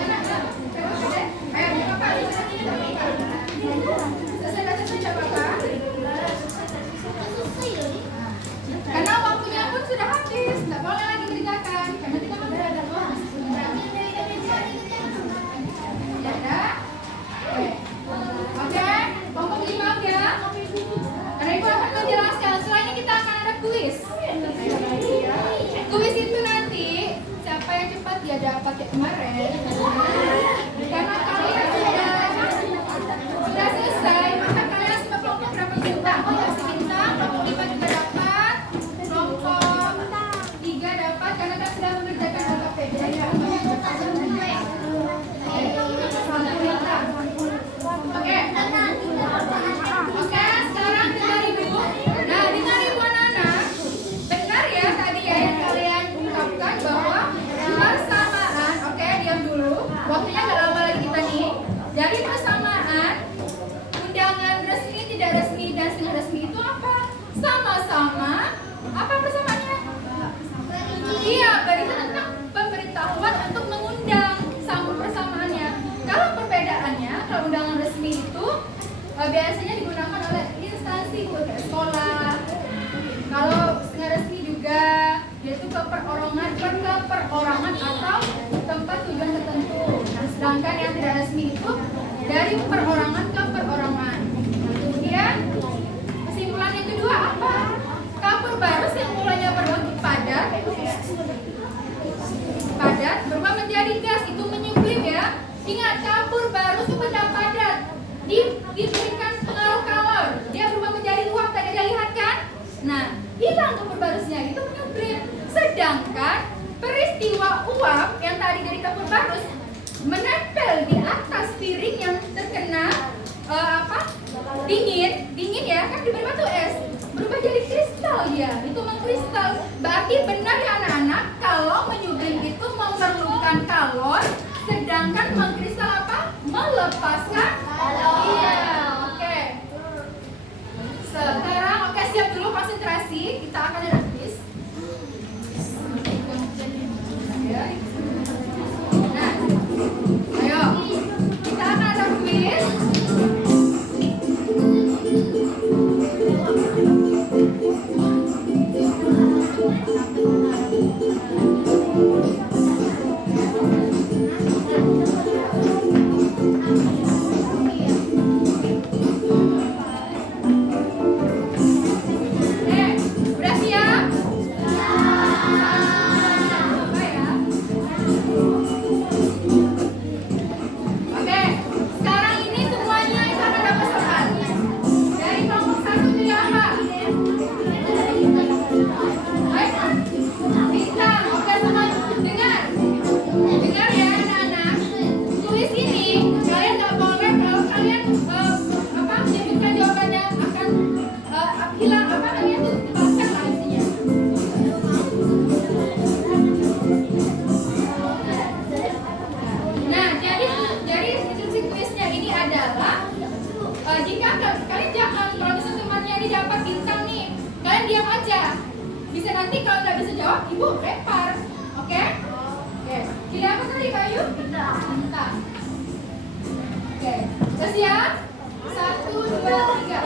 Nana, LKPD. Ayo, apa? Selesai coba Pak. Karena waktunya pun sudah habis, nggak boleh lagi kerjakan. Karena kita kan sudah ada kelas. Ya, dah. Oke, pokok dimaaf ya. Karena Ibu akan menjelaskan. Setelah ini kita akan ada kuis. Kuis itu nanti siapa yang cepat dia dapat kayak kemarin. Karena kalian sudah selesai, maka kalian sudah kelompok berapa bintang? Kelompok bintang, kelompok 5 juga dapat, kelompok 3 dapat karena kan sudah mengerjakan LKPD. Oke. Oke, sekarang dengar Ibu. Nah, dengar Ibu anak-anak. Benar ya tadi ya yang kalian ungkapkan bahwa persamaan. Oke, diam dulu. Waktunya nggak lama lagi kita nih. Jadi persamaan undangan resmi, tidak resmi, dan setengah resmi itu apa? Sama-sama. Apa persamaannya? Iya, berita tentang pemberitahuan untuk mengundang. Sama persamaannya. Kalau perbedaannya, kalau undangan resmi itu biasanya digunakan oleh instansi kayak sekolah. Kalau setengah resmi juga, yaitu keperorangan atau tempat tujuan tertentu. Nah, sedangkan yang tidak resmi itu dari perorangan ke perorangan. Kemudian kesimpulan yang kedua apa? Kapur barus yang mulanya berbentuk padat berubah menjadi gas, itu menyublim ya. Ingat, kapur barus itu benda padat diberikan pengaruh kalor, dia berubah menjadi uap, tadi ada lihat kan? Nah, hilang kapur barusnya, itu menyublim. Sedangkan peristiwa uap yang tadi dari kapur barus menempel di atas piring yang terkena dingin ya, kan diberi batu es, berubah jadi kristal ya, itu mengkristal. Berarti benar ya anak-anak, kalau menyublim itu memerlukan kalor, sedangkan mengkristal apa? Melepaskan kalor. Iya, oke. Sekarang oke, siap dulu konsentrasi, kita akan ada quiz. Nah, ayo, kita akan ada quiz. Udah siap? Coba ya. Oke, sekarang ini semuanya itu akan dapat soal. Dari kelompok 1 itu apa? Bintang. Oke, semua dengar. Dengar ya anak-anak. Tulis ini, kalian nggak boleh kalau kalian menyebutkan jawabannya akan hilang kalian tuh tebakkan lah isinya. Nah, jadi instruksi kuisnya ini adalah jika kalian jangan, kalau misalnya temannya ini dapat bintang nih, kalian diam aja. Bisa nanti kalau nggak bisa jawab, ibu lempar, oke? Oke. Pilih apa tadi Bayu? Bintang. Oke. Udah siap? 1, 2, 3.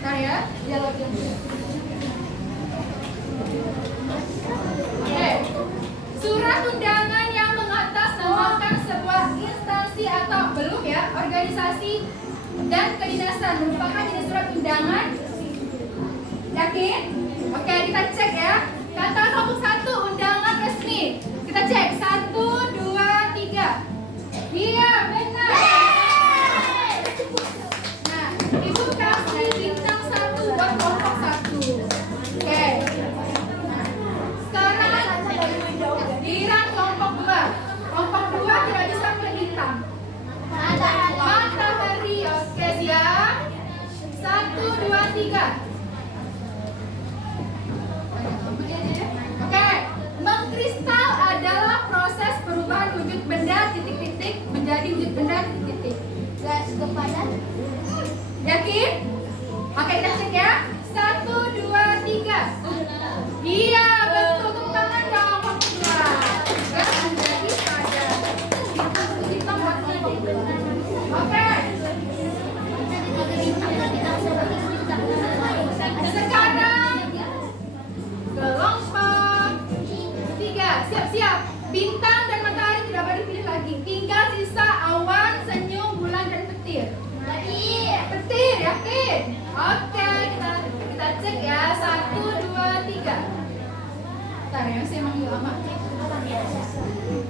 Ntar ya, dialog yang Oke. Surat undangan yang mengatasnamakan sebuah instansi atau belum ya, organisasi dan kedinasan merupakan jenis surat undangan. Yakin? Oke, kita cek ya. Kata nomor 1 undangan resmi. Kita cek 1, 2, 3. Iya, benar. Nah, Ibu kasih bintang 1 buat kelompok 1. Oke. Nah, sekarang giliran kelompok 2. Kelompok 2 tidak bisa pilih bintang. Matahari. Oke, siap. 1, 2, 3. Oke, mengkristal adalah proses perubahan wujud benda titik-titik menjadi wujud benda titik-titik. Gas kepada Yakin? Oke, kita cek ya. 1, 2, 3. Iya, betul. Tepuk tangan dong, kelompok 2. Gas menjadi padat. Kita buat kelompok 2. Oke. Sekarang kelompok 3. Siap-siap. Bintang dan matahari tidak boleh dipilih lagi. Tinggal sisa awan, senyum, bulan, dan petir. Petir, yakin? Oke, kita cek ya. 1, 2, 3. Bentar ya, saya emang lama.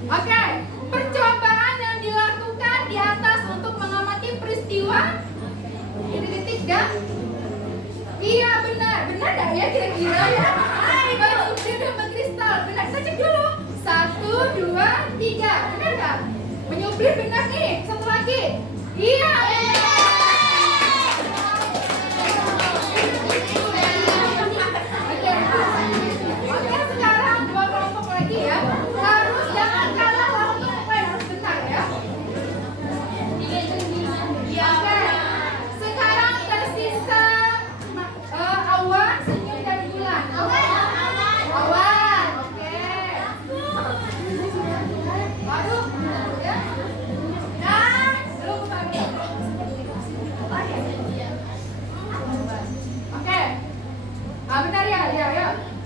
Oke, percobaan yang dilakukan di atas untuk mengamati peristiwa titik-titik dan iya benar nggak ya kira-kira ya? Menyuplir dan mengkristal, benar. Kita cek dulu. 1, 2, 3. Benar nggak? Menyuplir benar nih. Satu lagi. Iya. Oke, sekarang 2 kelompok lagi ya. Harus jangan kalah lawan kelompok lain, harus benar ya. Oke, sekarang tersisa awan, senyum, dan bulan. Awan, oke. Aduh, ya. Nah, belum baru. Oke. Benar ya.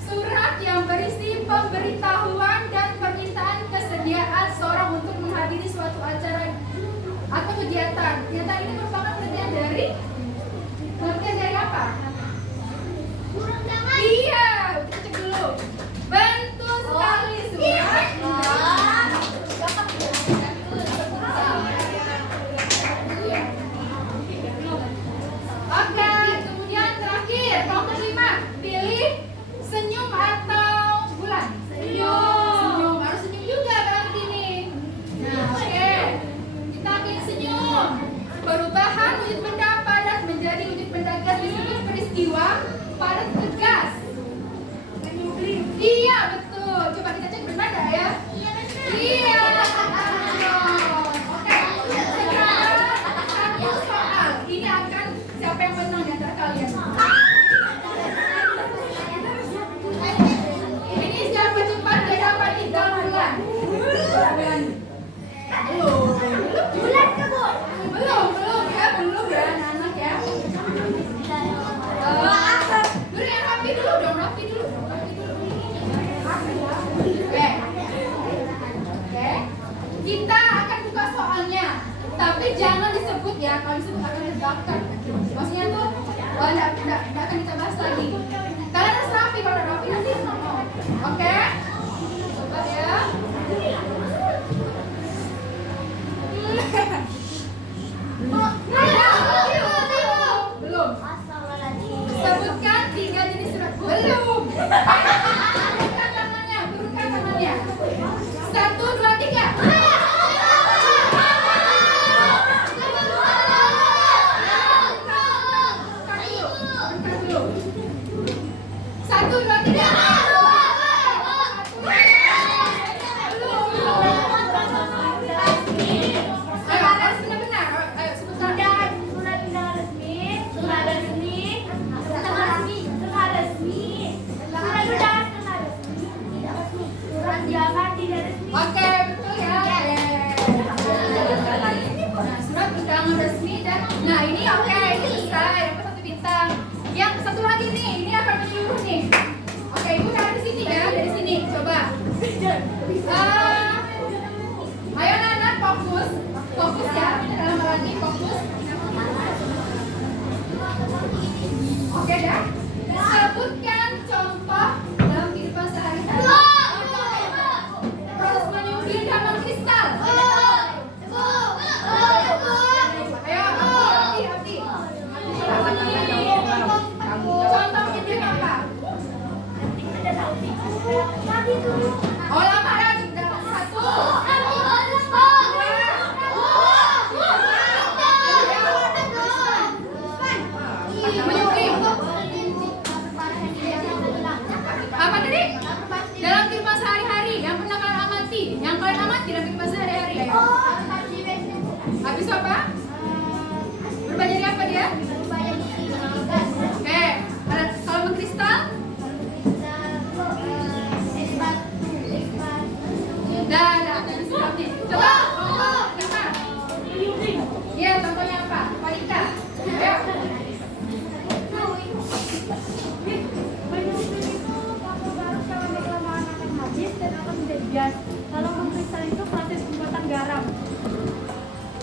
Surat yang berisi pemberitahuan dan permintaan kesediaan seorang untuk menghadiri suatu acara atau kegiatan. Kegiatan ini merupakan pengertian dari apa? Iya, kita cek dulu. Betul sekali, surat. Oke, kemudian terakhir kelompok 5. Pilih senyum atau bulan. Senyum. Harus senyum juga berarti nih. Nah, oke. Kita pilih senyum. Perubahan wujud benda padat menjadi wujud benda gas disebut peristiwa padat ke gas. Iya, betul. Coba kita cek benar nggak ya? Iya. Oke. Sekarang satu soal. Ini akan siapa yang menang di antara kalian? Ini siapa cepat dan dapat hitung bulan? Belum ke Bu? Belum ya anak-anak ya. Dulu yang rapi dulu dong. Oke. Kita akan buka soalnya. Tapi jangan disebut ya, kalau disebut akan terbakar. Maksudnya tuh enggak akan kita bahas lagi. Kalian harus rapi, kalau rapi nanti ngomong. Oke? Coba ya. Belum. Sebutkan 3 jenis surat. Belum. Turunkan tangannya. 1, 2, 3. Satu, dua, tiga. Belum.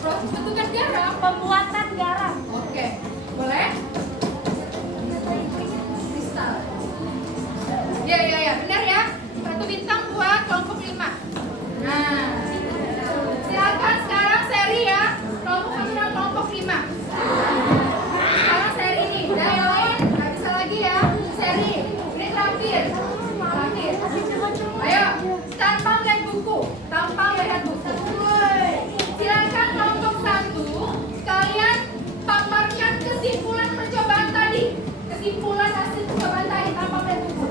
Proses bentukan garam. Pembuatan garam. Oke, boleh? Kristal. Ya, benar ya. 1 bintang buat kelompok 5. Nah, silakan sekarang seri ya. Kelompok 1 dan kelompok 5. Sekarang seri nih. Dan yang lain nggak bisa lagi ya. Seri. Ini terakhir. Ayo, tanpa melihat buku. Silakan kelompok 1 sekalian paparkan kesimpulan percobaan tadi. Kesimpulan hasil percobaan tadi tanpa melihat buku.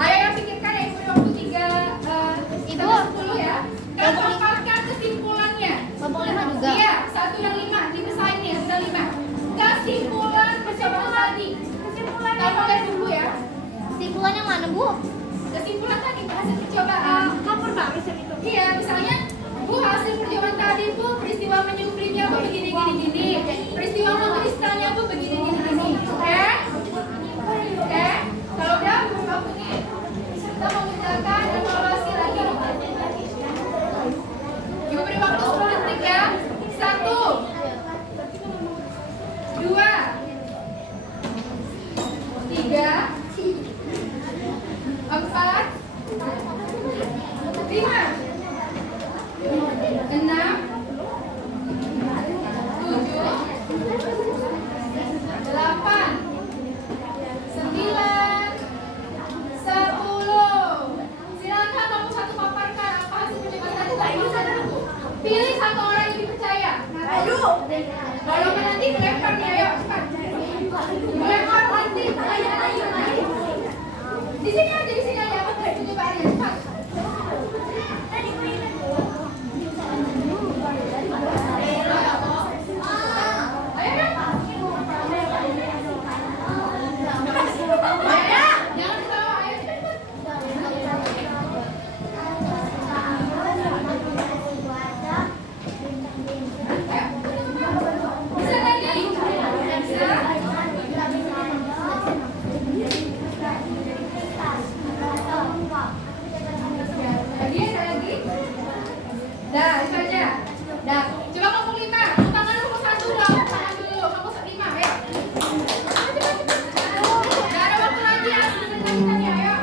Ayo yang pikirkan ya, beri waktu 10 ya. Dan paparkan kesimpulannya. Kelompok 5 juga. Iya, 1 dan 5 dipisahin nih, 1 dan 5. Kesimpulan percobaan tadi. Tanpa melihat buku ya. Kesimpulan yang mana, Bu? Kesimpulan tadi hasil percobaan. Cover baru itu. Iya, misalnya Bu hasil percobaan tadi Bu peristiwa menyuplitnya Bu begini. Peristiwa mengkristalnya Bu begini. Oke? Kalau udah Bu waktunya kita mengerjakan evaluasi lagi. Ibu beri waktu 10 detik ya. 1 2 3 4 5 6 pilih satu orang yang dipercaya. Kalau nanti melempar nih, ayo cepat. Melempar nanti. Di sini aja. Coba aja cepat. Jangan ketawa, ayo cepat. Bisa lagi? Bisa? Lagi? Dah, itu aja. Dah, coba kelompok 5. Tangan kelompok 1 lah. Tangan dulu, kelompok 5, ayo. Gak ada waktu lagi ya.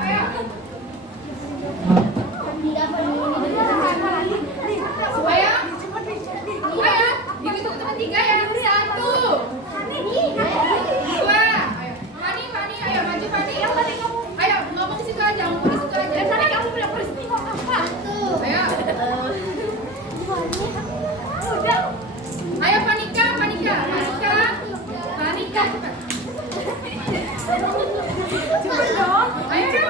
Ayo. Ayo, dihitung teman 3 ya. 1 2 ayo. Fani, ayo maju Fani. Ayo, ngomong di situ aja, Kamu punya peristiwa apa? Ayo. Ayo Panika cepat. Coba dong. Ayo.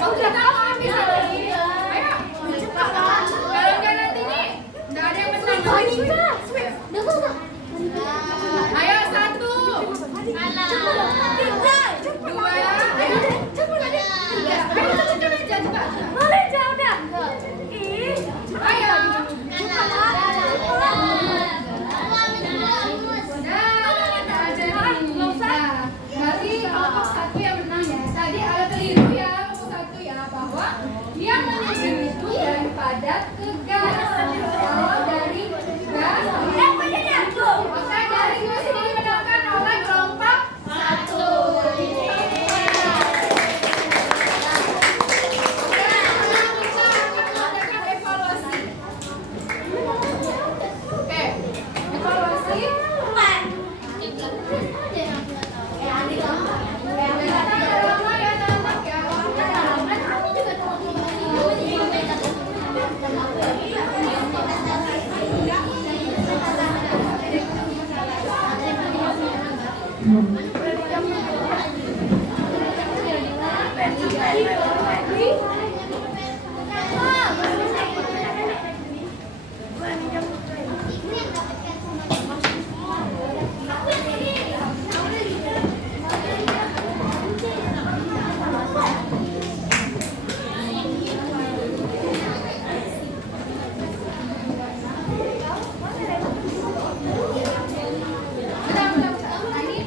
Waktu kita mau habis lagi. Ayo. Kalau enggak nanti nih enggak ada yang menang. Ayo 1 2 ayo. Cepat aja. 3 ayo cepat aja cepat. Boleh udah. Ayo. Berarti kelompok 1 yang menang ya. Tadi ada keliru ya kelompok 1 ya, bahwa yang menyusun itu daripada ke gas. Kalau dari gas. Oke, dari gas ini dimenangkan oleh kelompok 1. Bentar. Nah, ini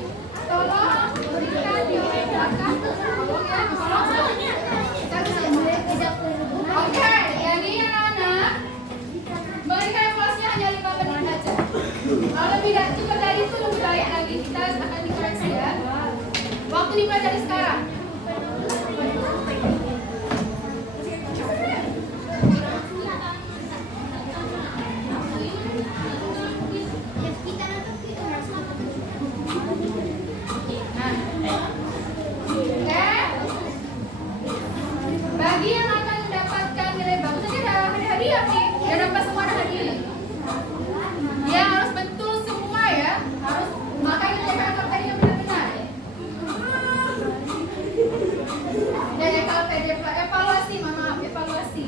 Kalau lebih cepat dari itu lebih baik lagi, kita akan dikoreksi ya. Waktu dimulai dari sekarang. Bagi yang akan mendapatkan nilai bagus, tadi ada hadiah nih. Yang dapat semua ada hadiah. Ya harus betul semua ya. Harus makanya kita tadi yang benar-benar. Ya kalau tadi evaluasi, maaf evaluasi.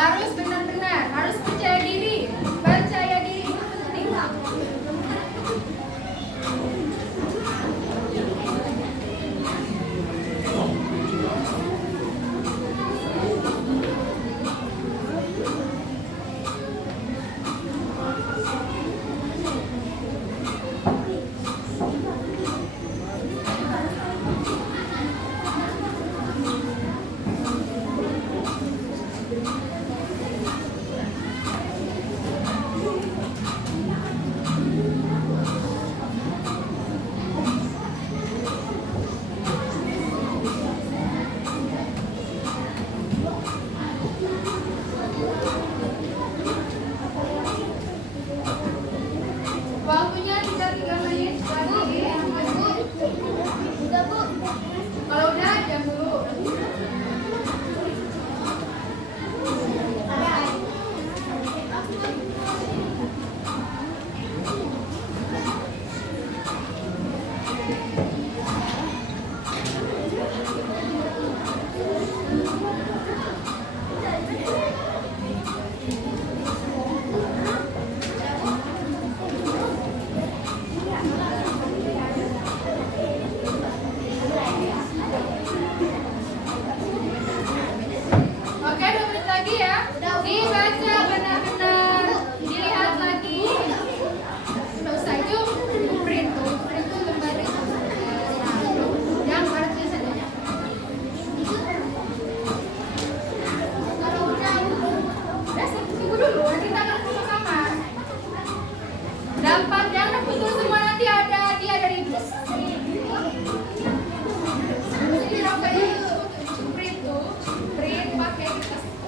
Harus benar-benar, harus percaya diri itu penting. Waktunya tinggal 3 menit lagi. Udah Bu. Kalau udah jam dulu. Oke, 2 menit lagi ya. Dibaca benar-benar, dilihat lagi. Nggak usah itu print tuh lembar itu. Yang arti saja. Kalau udah tunggu dulu, nanti kita akan sama-sama. Dapat jangan putus semua, nanti ada dia dari bus. Jadi dapat print pakai kertas itu.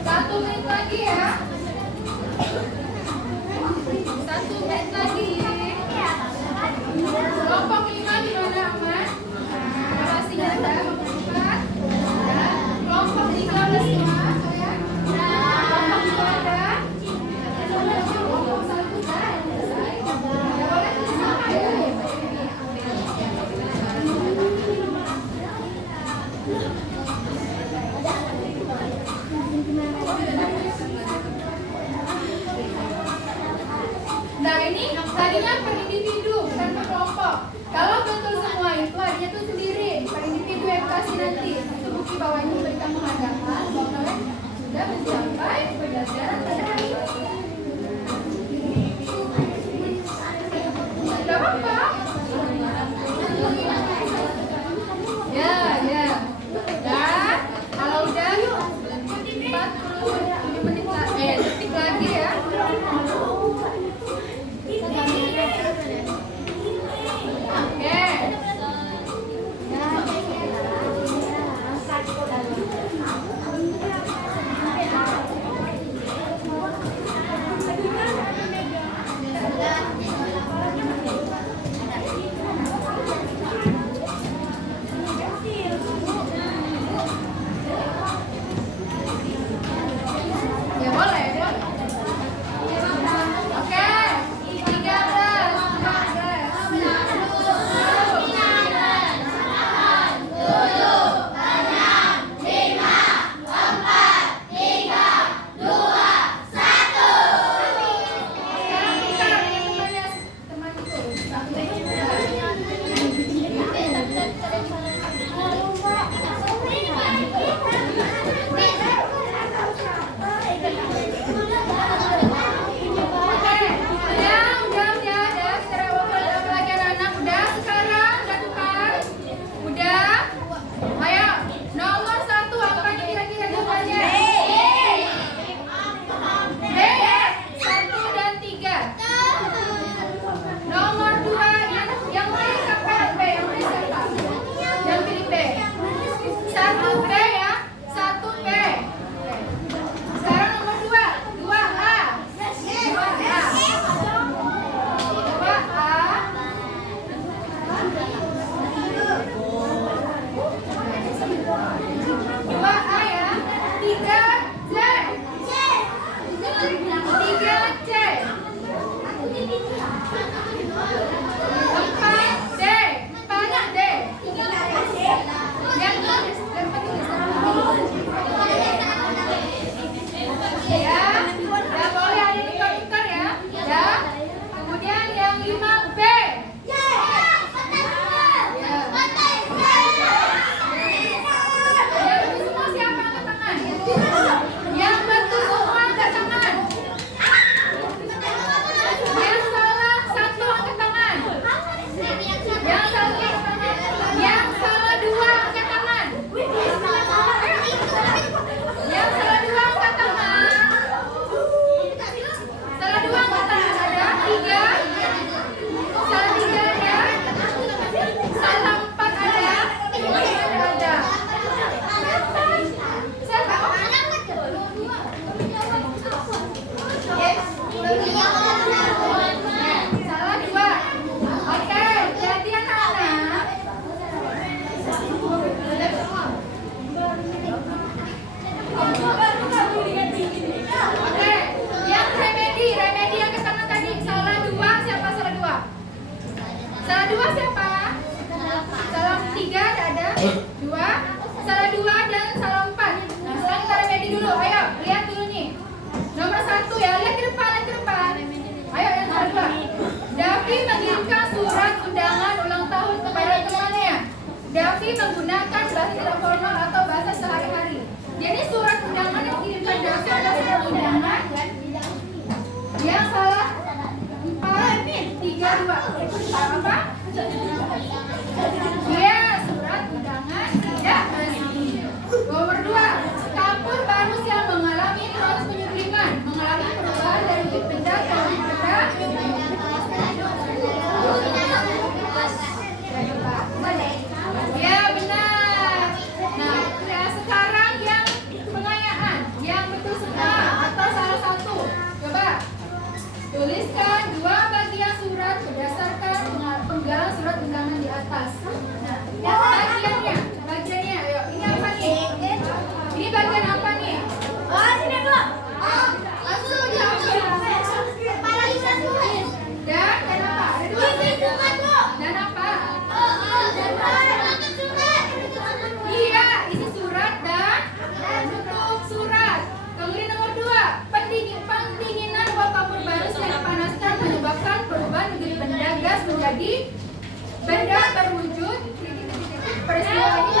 Satu menit lagi ya. 1 menit lagi. Kelompok 5 gimana aman? Evaluasinya ada. Kelompok 3 udah semua ya. Kelompok 2 ada. Kelompok 1 udah selesai. Ya boleh tulis sama ya. Nah ini tadinya per individu bukan per kelompok. Kalau betul semua itu hadiahnya tuh sendiri per individu yang kasih nanti. Itu bukti bahwa ini memberikan penghargaan bahwa kalian sudah mencapai pembelajaran pada hari ini. Tidak apa-apa. Ya. Dan kalau udah 40 menit detik lagi ya. Oke. Salah 2 siapa? Salah 3 ada? 2. Salah 2 dan salah 4. Nah, sekarang kita remedi dulu. Ayo, lihat dulu nih. Nomor 1 ya, lihat ke depan, lihat ke depan. Ayo, yang salah 2. Davi mengirimkan surat undangan ulang tahun kepada temannya. Davi menggunakan bahasa tidak formal atau bahasa sehari-hari. Jadi surat undangan yang dikirimkan Davi adalah surat undangan yang salah 4, 3, 2. Apa? Iya, surat undangan tidak resmi. Nomor 2, kapur baru yang mengalami proses penyulingan, mengalami perubahan dari wujud benda ke wujud benda. Ya, benar. Nah, ya, sekarang yang pengayaan, yang betul semua atau salah satu. Coba tuliskan 2 bagian surat berdasarkan penggalan surat undangan di atas. Nah, bagiannya, ayo. Ini apa nih? Ini bagian apa nih? Sini dulu. Langsung diambil. Dan apa? Ada 2. Dan apa? Iya, isi surat dan bentuk surat. Kemudian nomor 2, pendinginan uap kapur barus yang dipanaskan menyebabkan perubahan menjadi benda gas menjadi benda berwujud peristiwa ini.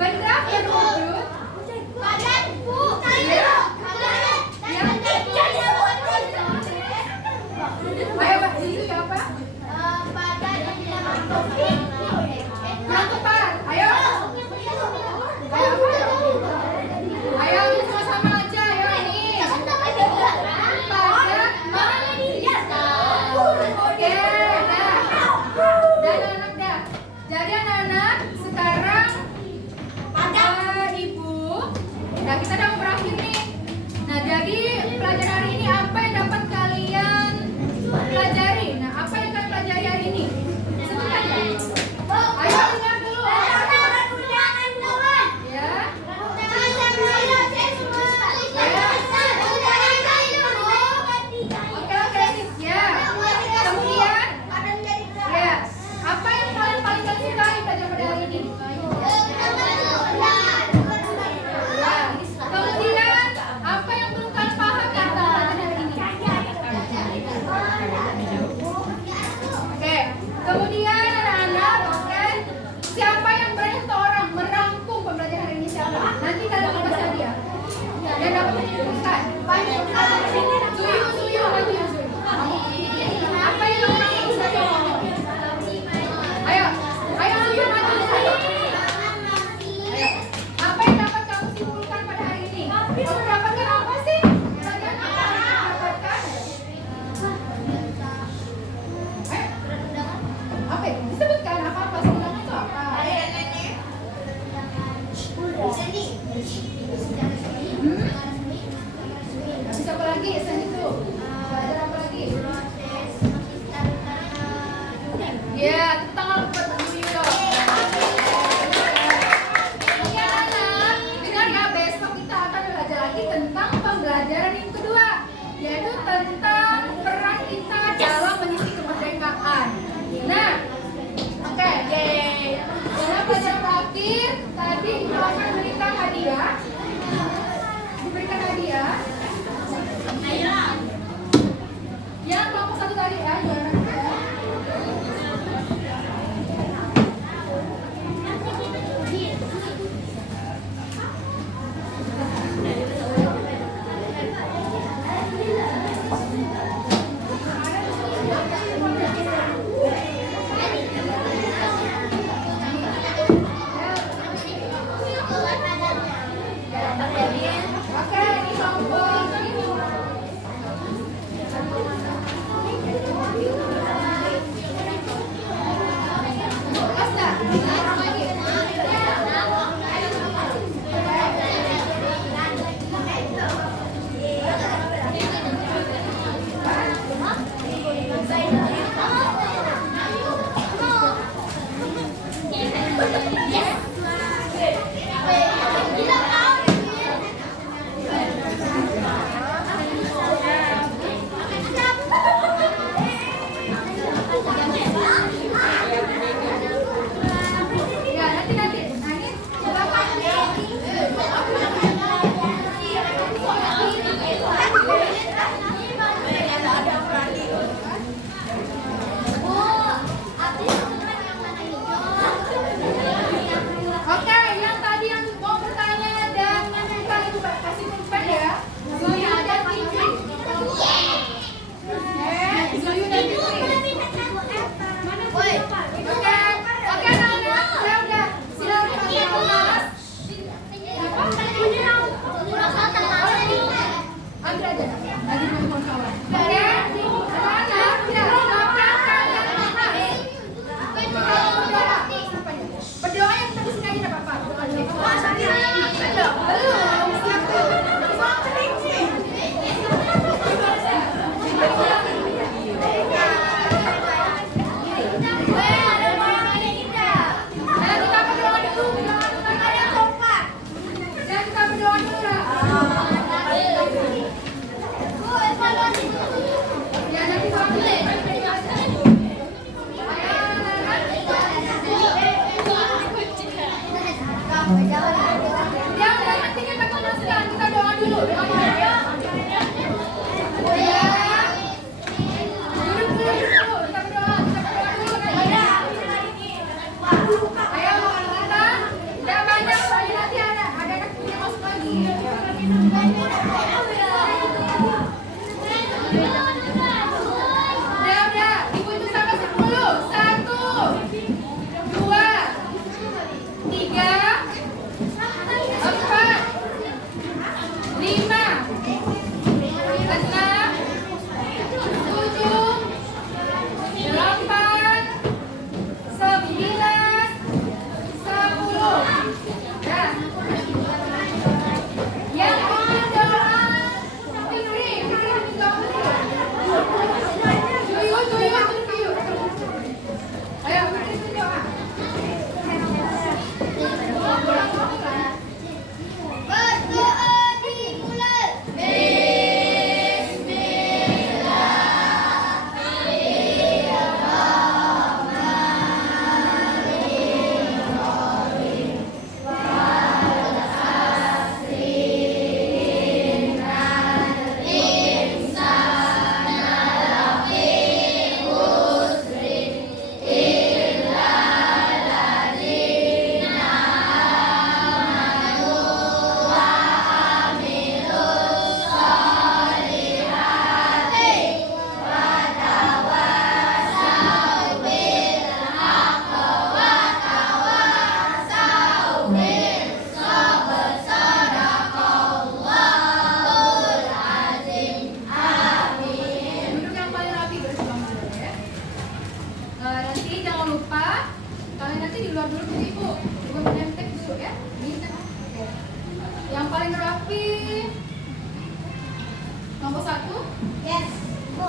Benda berwujud ayo Pak, ini apa? Yang tepat, ayo. Ayo sama-sama aja, ayo ini. Oke, dah. Dan anak dah. Jadi anak-anak sekarang Ibu. Nah, kita udah mau berakhir nih. Nah, jadi pelajaran hari ini apa yang dapat kalian pelajari? Nah, apa yang kalian pelajari hari ini? Sebutkan ya. Ayo dengar dulu. Ya. Oke, sip. Ya. Kemudian, ya. Apa yang kalian paling gak sukai belajar pada hari ini? Ya. Kemudian, apa yang belum kalian paham tentang pelajaran hari ini? Oke. Kemudian anak-anak, oke. Siapa yang berani satu orang merangkum pembelajaran hari ini siapa? Nanti kalian akan kasih hadiah. Dan dapat menyebutkan. Suyu, nanti Suyu. Apa yang kamu rangkum siapa? Ayo, Suyu maju. Ayo. Apa yang dapat kamu simpulkan pada hari ini? Kamu mendapatkan apa sih? Pelajaran apa yang kamu dapatkan? Apa? Disebutkan apa-apa sebenarnya itu apa? Habis apa lagi? Sen itu. Belajar apa lagi? Ya, tentang apa dulu dong. Iya anak, dengar ya, besok kita akan belajar lagi tentang pembelajaran yang kedua, yaitu tentang peran kita dalam mengisi kemerdekaan. Nah, oke, yeay. Dalam pelajaran terakhir tadi kita akan memberikan hadiah. Yang kelompok 1 tadi ya, juara 2. Oke, ini kelompok ini. berdoa dulu lah. Ya nanti waktu. Ya udah nanti kita kemaskan, kita doa dulu. Doa dulu. Ya. Duduk dulu. Kita berdoa dulu. Ayo kita. Udah banyak, nanti ada anak punya masuk lagi. Udah, ibu itu sampai 10. 1, 2, 3, 4, 5, 6, 7, 8, 9, 10. Dah. Yang ingin doa, Fikri doa dulu. Tuyul. Ayo, Fikri doa. Berdoa dimulai. Duduk yang paling rapi garis bawah dulu ya. Nanti jangan lupa kalian nanti di luar dulu ke ibu. Ibu menentek dulu ya. Ini oke. Yang paling rapi nomor 1. Yes. Bu.